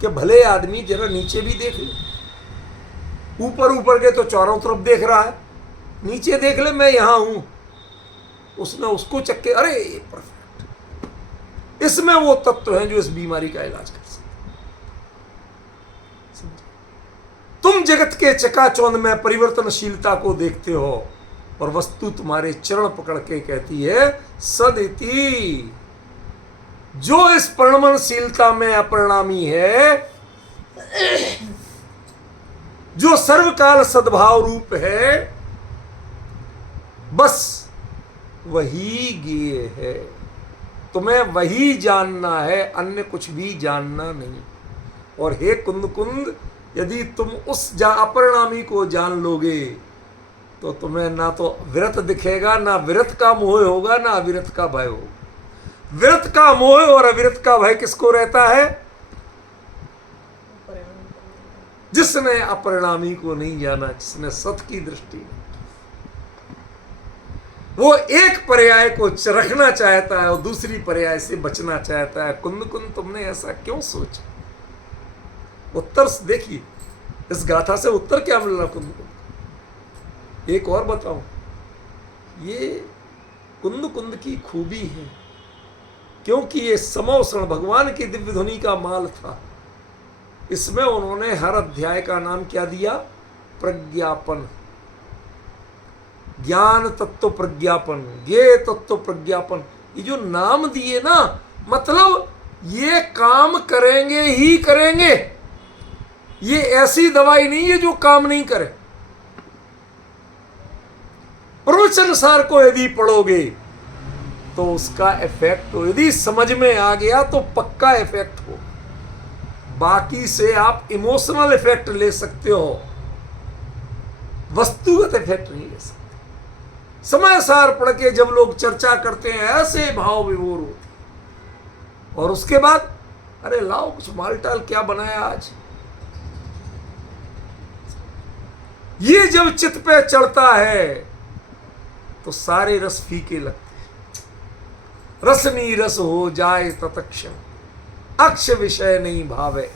कि भले आदमी जरा नीचे भी देख ले। ऊपर ऊपर के तो चारों तरफ देख रहा है, नी देख ले, मैं यहां हूं। उसने उसको चक्के, अरे परफेक्ट, इसमें वो तत्व हैं जो इस बीमारी का इलाज कर सकते। तुम जगत के चकाचौंध में परिवर्तनशीलता को देखते हो और वस्तु तुम्हारे चरण पकड़ के कहती है सदिति। जो इस परिणमनशीलता में अपरिणामी है, जो सर्वकाल सद्भाव रूप है, बस वही ज्ञेय है। तुम्हें वही जानना है, अन्य कुछ भी जानना नहीं। और हे कुंद कुंद, यदि तुम उस अपरिणामी को जान लोगे तो तुम्हें ना तो विरत दिखेगा, ना विरत का मोह होगा, ना अविरत का भय होगा। विरत का मोह और अविरत का भय किसको रहता है? जिसने अपरिणामी को नहीं जाना, जिसने सत की दृष्टि नहीं। वो एक पर्याय को रखना चाहता है और दूसरी पर्याय से बचना चाहता है। कुंद कुंद, तुमने ऐसा क्यों सोचा? उत्तर देखिए, इस गाथा से उत्तर क्या मिल रहा कुंद कुंद? एक और बताऊं, ये कुंद कुंद की खूबी है क्योंकि ये समोषण भगवान की दिव्य ध्वनि का माल था। इसमें उन्होंने हर अध्याय का नाम क्या दिया? प्रज्ञापन। ज्ञान तत्व प्रज्ञापन, ज्ञेय तत्व प्रज्ञापन। ये जो नाम दिए ना, मतलब ये काम करेंगे ही करेंगे। ये ऐसी दवाई नहीं है जो काम नहीं करे। प्रवचन सार को यदि पढ़ोगे तो उसका इफेक्ट हो, यदि समझ में आ गया तो पक्का इफेक्ट हो। बाकी से आप इमोशनल इफेक्ट ले सकते हो, वस्तुगत इफेक्ट नहीं ले सकते। समय सार पढ़ के जब लोग चर्चा करते हैं ऐसे भाव विभोर होते, और उसके बाद अरे लाओ कुछ मालटाल क्या बनाया आज, ये जब चित्त पे चढ़ता है तो सारे रस फीके लगते हैं। रसनी रस हो जाए तत्क्षण, अक्ष विषय नहीं भावे।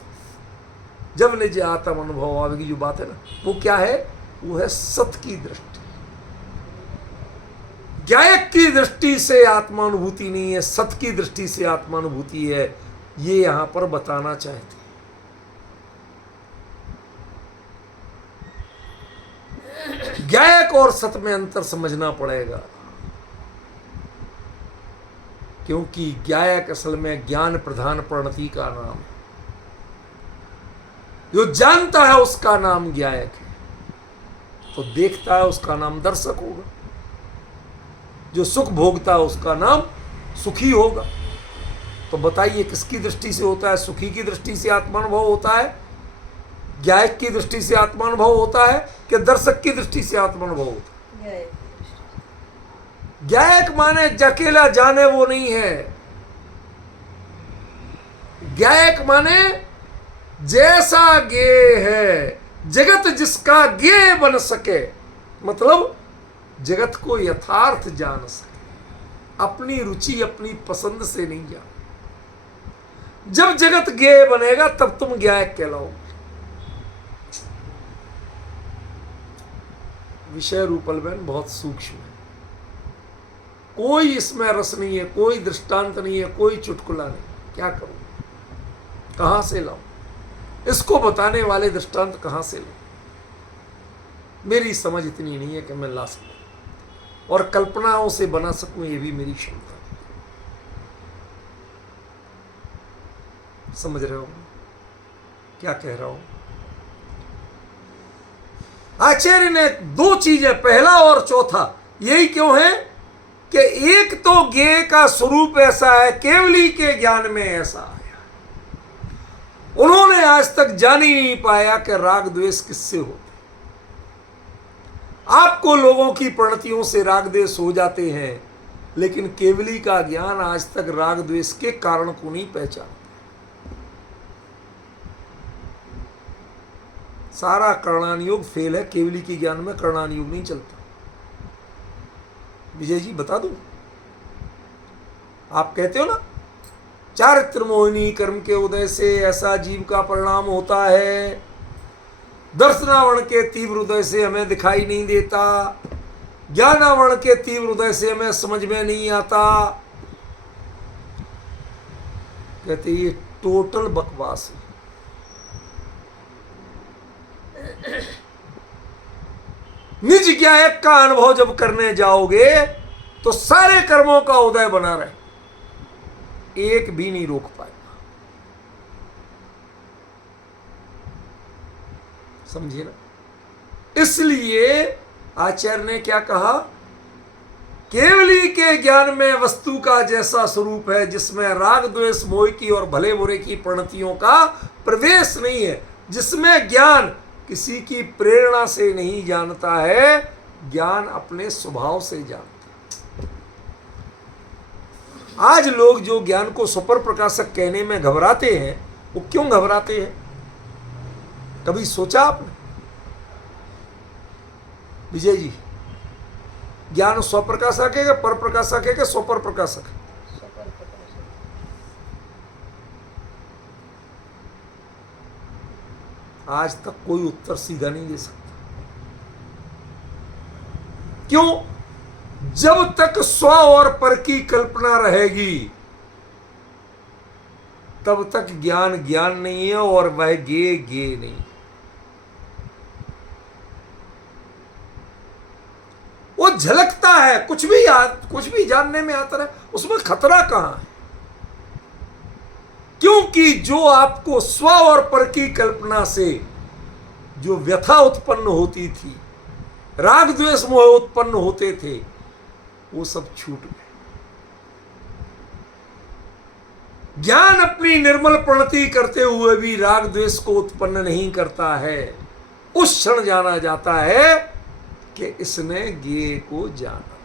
जब निज आत्म अनुभव आवेगी, जो बात है ना, वो क्या है? वो है सत की दृष्टि। ज्ञायक की दृष्टि से आत्मानुभूति नहीं है, सत की दृष्टि से आत्मानुभूति है। ये यहां पर बताना चाहते। ज्ञायक और सत में अंतर समझना पड़ेगा, क्योंकि ज्ञायक असल में ज्ञान प्रधान प्रणति का नाम है। जो जानता है उसका नाम ज्ञायक है, तो देखता है उसका नाम दर्शक होगा। जो सुख भोगता है उसका नाम सुखी होगा। तो बताइए किसकी दृष्टि से होता है? सुखी की दृष्टि से आत्मानुभव होता है, गायक की दृष्टि से आत्मानुभव होता है, कि दर्शक की दृष्टि से आत्मानुभव होता है? गायक माने अकेला जाने वो नहीं है। गायक माने जैसा गे है, जगत जिसका गे बन सके, मतलब जगत को यथार्थ जान सके, अपनी रुचि अपनी पसंद से नहीं जान। जब जगत गे बनेगा तब तुम गायक कहलाओगे। विषय रूपल बहन बहुत सूक्ष्म है, कोई इसमें रस नहीं है, कोई दृष्टांत नहीं है, कोई चुटकुला नहीं। क्या करूं, कहां से लाऊं इसको बताने वाले दृष्टांत, कहां से लाऊं? मेरी समझ इतनी नहीं है कि मैं ला सकूं, और कल्पनाओं से बना सकूं, ये भी मेरी क्षमता नहीं। समझ रहे हो क्या कह रहा हूं? आचार्य ने दो चीजें, पहला और चौथा, यही क्यों है कि एक तो ज्ञेय का स्वरूप ऐसा है, केवली के ज्ञान में ऐसा आया। उन्होंने आज तक जान ही नहीं पाया कि राग द्वेष किससे होते। आपको लोगों की प्रणतियों से राग द्वेष हो जाते हैं, लेकिन केवली का ज्ञान आज तक राग द्वेष के कारण को नहीं पहचानता। सारा कर्णानुयोग फेल है, केवली के ज्ञान में कर्णानुयोग नहीं चलता। विजय जी बता दूं, आप कहते हो ना चारित्र मोहिनी कर्म के उदय से ऐसा जीव का परिणाम होता है, दर्शनावरण के तीव्र उदय से हमें दिखाई नहीं देता, ज्ञानावरण के तीव्र उदय से हमें समझ में नहीं आता। कहते ये टोटल बकवास है। निज ज्ञायक का अनुभव जब करने जाओगे तो सारे कर्मों का उदय बना रहे, एक भी नहीं रोक पाएगा। समझे ना? इसलिए आचार्य ने क्या कहा, केवली के ज्ञान में वस्तु का जैसा स्वरूप है जिसमें राग द्वेष मोह की और भले बुरे की प्रणतियों का प्रवेश नहीं है, जिसमें ज्ञान किसी की प्रेरणा से नहीं जानता है, ज्ञान अपने स्वभाव से जानता है। आज लोग जो ज्ञान को सुपर प्रकाशक कहने में घबराते हैं, वो क्यों घबराते हैं? कभी सोचा आपने? विजय जी, ज्ञान स्वप्रकाशक है, पर प्रकाशक है, कि सुपर प्रकाशक है? आज तक कोई उत्तर सीधा नहीं दे सकता। क्यों? जब तक स्व और पर की कल्पना रहेगी तब तक ज्ञान ज्ञान नहीं है और वह गे नहीं। वो झलकता है, कुछ भी जानने में आता है, उसमें खतरा कहां है? क्योंकि जो आपको स्व और पर की कल्पना से जो व्यथा उत्पन्न होती थी, राग द्वेष मोह उत्पन्न होते थे, वो सब छूट गए। ज्ञान अपनी निर्मल प्रणति करते हुए भी राग द्वेष को उत्पन्न नहीं करता है। उस क्षण जाना जाता है कि इसने ज्ञेय को जाना।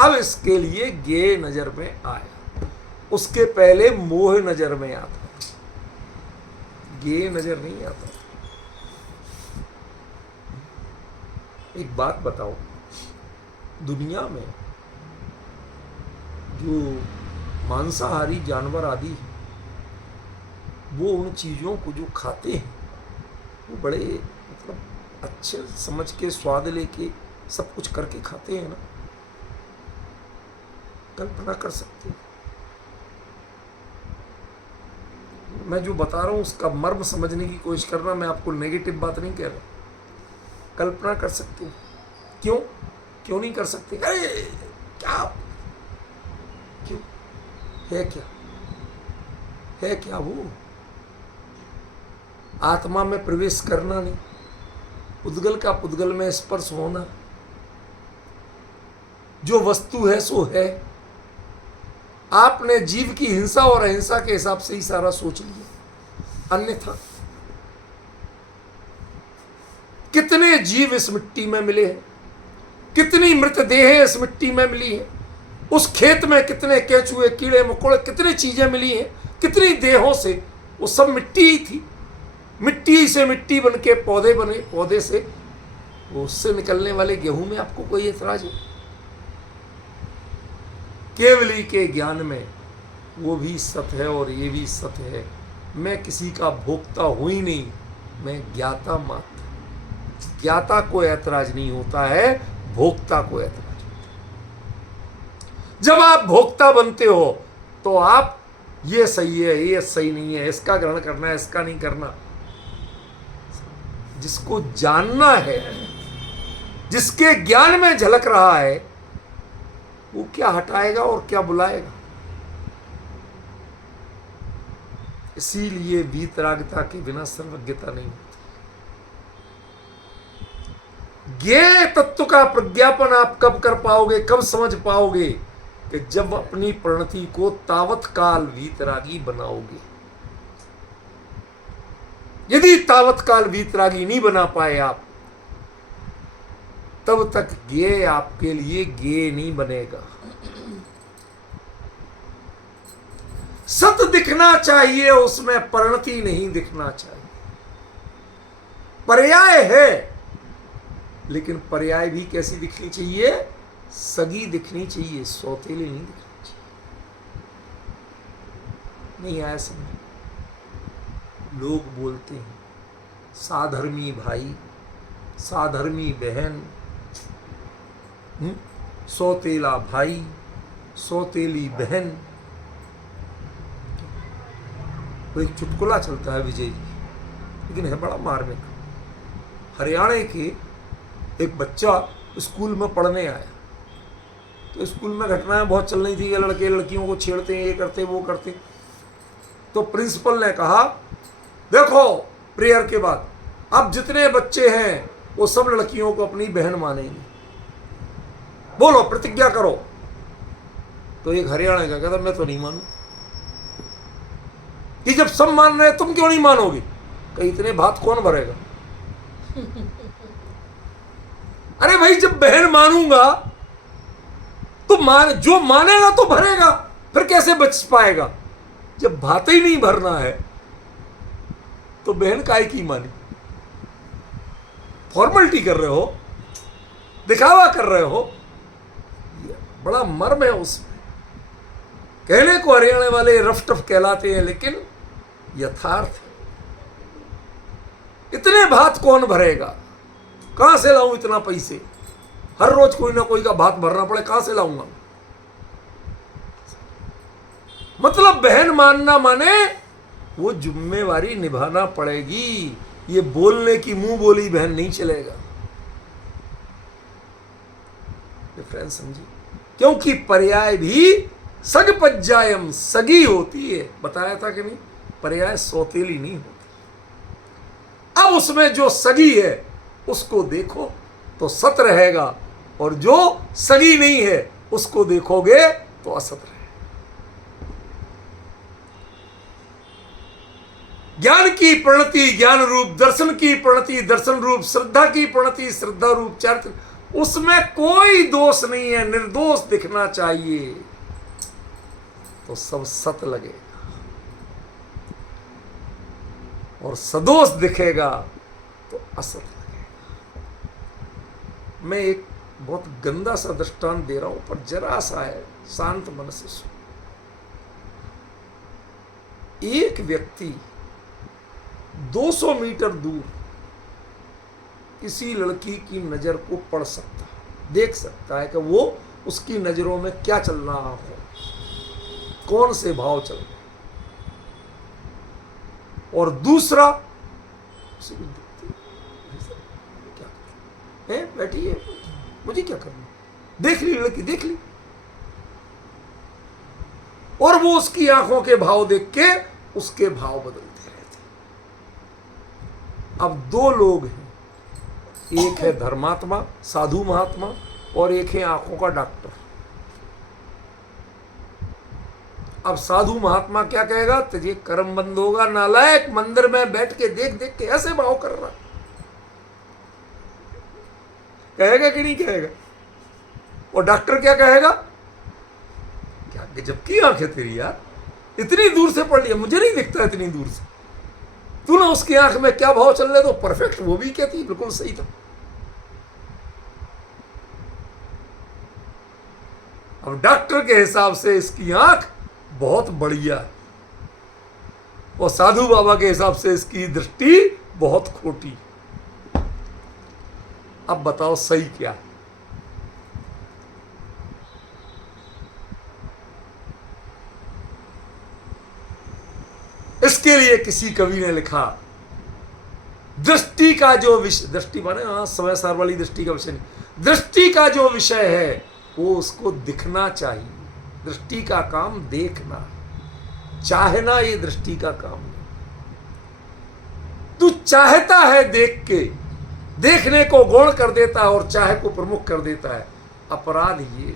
अब इसके लिए ज्ञेय नजर में आया, उसके पहले मोह नजर में आता, ज्ञेय नजर नहीं आता। एक बात बताओ, दुनिया में जो मांसाहारी जानवर आदि हैं, वो उन चीज़ों को जो खाते हैं वो बड़े मतलब अच्छे समझ के, स्वाद लेके, सब कुछ करके खाते हैं ना। कल्पना कर सकते हैं? मैं जो बता रहा हूँ उसका मर्म समझने की कोशिश करना, मैं आपको नेगेटिव बात नहीं कह रहा। कल्पना कर सकते हैं? क्यों नहीं कर सकते? अरे क्या, क्यों है क्या वो आत्मा में प्रवेश करना नहीं, पुद्गल का पुद्गल में स्पर्श होना, जो वस्तु है सो है, आपने जीव की हिंसा और अहिंसा के हिसाब से ही सारा सोच लिया, अन्यथा कितने जीव इस मिट्टी में मिले हैं, कितनी मृतदेहें इस मिट्टी में मिली हैं, उस खेत में कितने केंचुए, कीड़े मकोड़े, कितनी चीजें मिली हैं, कितनी देहों से, वो सब मिट्टी ही थी। मिट्टी से मिट्टी बन के पौधे बने, पौधे से उससे निकलने वाले गेहूं में आपको कोई ऐतराज है? केवली के ज्ञान में वो भी सत्य है और ये भी सत्य है। मैं किसी का भोक्ता हूं ही नहीं, मैं ज्ञाता मात्र। ज्ञाता को ऐतराज नहीं होता है, भोक्ता को ऐतराज होता है। जब आप भोक्ता बनते हो तो आप ये सही है, ये सही नहीं है, इसका ग्रहण करना है, इसका नहीं करना। जिसको जानना है, जिसके ज्ञान में झलक रहा है, वो क्या हटाएगा और क्या बुलाएगा। इसीलिए वीतरागता के बिना सर्वज्ञता नहीं होती। ज्ञेय तत्व का प्रज्ञापन आप कब कर पाओगे, कब समझ पाओगे? कि जब अपनी प्रणति को तावत काल वीतरागी बनाओगे। यदि तावत काल वीतरागी नहीं बना पाए आप, तब तक ज्ञेय आपके लिए ज्ञेय नहीं बनेगा। सत दिखना चाहिए, उसमें परिणति नहीं दिखना चाहिए। पर्याय है, लेकिन पर्याय भी कैसी दिखनी चाहिए? सगी दिखनी चाहिए, सौतेली नहीं दिखनी चाहिए। नहीं आया समझ? लोग बोलते हैं साधर्मी भाई, साधर्मी बहन, सौतेला भाई, सौतेली बहन। तो एक चुटकुला चलता है विजय जी, लेकिन है बड़ा मार्मिक। हरियाणा के एक बच्चा स्कूल में पढ़ने आया, तो स्कूल में घटनाएं बहुत चल रही थी कि लड़के लड़कियों को छेड़ते हैं, ये करते वो करते। तो प्रिंसिपल ने कहा, देखो प्रेयर के बाद अब जितने बच्चे हैं वो सब लड़कियों को अपनी बहन मानेंगे, बोलो प्रतिज्ञा करो। तो एक हरियाणा का कहता, मैं तो नहीं मानू। कि जब सब मान रहे तुम क्यों नहीं मानोगे? कि इतने भात कौन भरेगा? अरे भाई, जब बहन मानूंगा तो जो मानेगा तो भरेगा, फिर कैसे बच पाएगा? जब भात ही नहीं भरना है तो बहन काय की मानी? फॉर्मेलिटी कर रहे हो, दिखावा कर रहे हो। बड़ा मर्म है उसमें। कहने को हरियाणा वाले रफ टफ कहलाते हैं, लेकिन यथार्थ है। इतने भात कौन भरेगा? कहां से लाऊं इतना पैसे? हर रोज कोई ना कोई का भात भरना पड़े, कहां से लाऊंगा? मतलब बहन मानना माने वो जिम्मेवारी निभाना पड़ेगी। ये बोलने की मुंह बोली बहन नहीं चलेगा। डिफरेंस समझिए। क्योंकि पर्याय भी सग पज्जायम, सगी होती है। बताया था कि नहीं? पर्याय सौतेली नहीं होती। अब उसमें जो सगी है उसको देखो तो सत रहेगा, और जो सगी नहीं है उसको देखोगे तो असत रहेगा। ज्ञान की प्रणति ज्ञान रूप, दर्शन की प्रणति दर्शन रूप, श्रद्धा की प्रणति श्रद्धा रूप, चरित्र, उसमें कोई दोष नहीं है, निर्दोष दिखना चाहिए, तो सब सत लगेगा। और सदोष दिखेगा तो असत लगेगा। मैं एक बहुत गंदा सा दृष्टांत दे रहा हूं, पर जरा सा है, शांत मन से सुनो। एक व्यक्ति 200 मीटर दूर किसी लड़की की नजर को पढ़ सकता है, देख सकता है कि वो उसकी नजरों में क्या चल रहा हो, कौन से भाव चल रहे, और दूसरा उसे कुछ क्या है, बैठी है, मुझे क्या करना, देख ली लड़की, देख ली, और वो उसकी आंखों के भाव देख के उसके भाव बदलते रहते। अब दो लोग हैं, एक है धर्मात्मा साधु महात्मा, और एक है आंखों का डॉक्टर। अब साधु महात्मा क्या कहेगा, तुझे कर्म बंद होगा नालायक, मंदिर में बैठ के देख देख के ऐसे भाव कर रहा, कहेगा कि नहीं कहेगा? और डॉक्टर क्या कहेगा, क्या गजब की आंख है तेरी यार, इतनी दूर से पढ़ लिया, मुझे नहीं दिखता इतनी दूर से, तूने उसकी आंख में क्या भाव चल रहे, तो परफेक्ट, वो भी कहती बिल्कुल सही था। अब डॉक्टर के हिसाब से इसकी आंख बहुत बढ़िया है, और साधु बाबा के हिसाब से इसकी दृष्टि बहुत खोटी। अब बताओ सही क्या है? इसके लिए किसी कवि ने लिखा, दृष्टि का जो विषय, दृष्टि माने समय सार वाली दृष्टि का विषय नहीं, दृष्टि का जो विषय है वो उसको दिखना चाहिए। दृष्टि का काम देखना, चाहना ये दृष्टि का काम नहीं। तू चाहता है देख के, देखने को गौण कर देता है और चाहे को प्रमुख कर देता है, अपराध ये।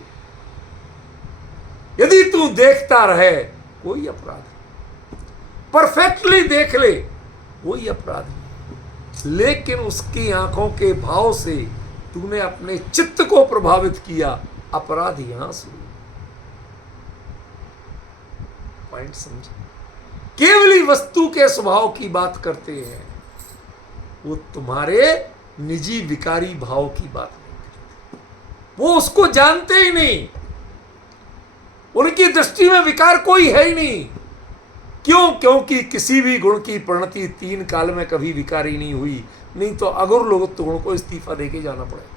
यदि तू देखता रहे कोई अपराध नहीं, परफेक्टली देख ले कोई अपराध नहीं, लेकिन उसकी आंखों के भाव से तूने अपने चित्त को प्रभावित किया, अपराध यहां से। पॉइंट समझे? केवली वस्तु के स्वभाव की बात करते हैं, वो तुम्हारे निजी विकारी भाव की बात नहीं करते, वो उसको जानते ही नहीं, उनकी दृष्टि में विकार कोई है ही नहीं। क्यों? क्योंकि किसी भी गुण की परिणति 3 काल में कभी विकारी नहीं हुई, नहीं तो अगर लोग तो गुण को इस्तीफा देके जाना पड़ेगा।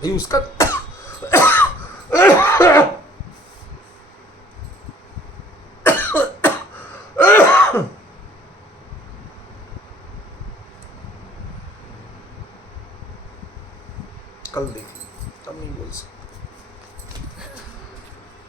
नहीं उसका कल देखें, तब नहीं बोल सकते।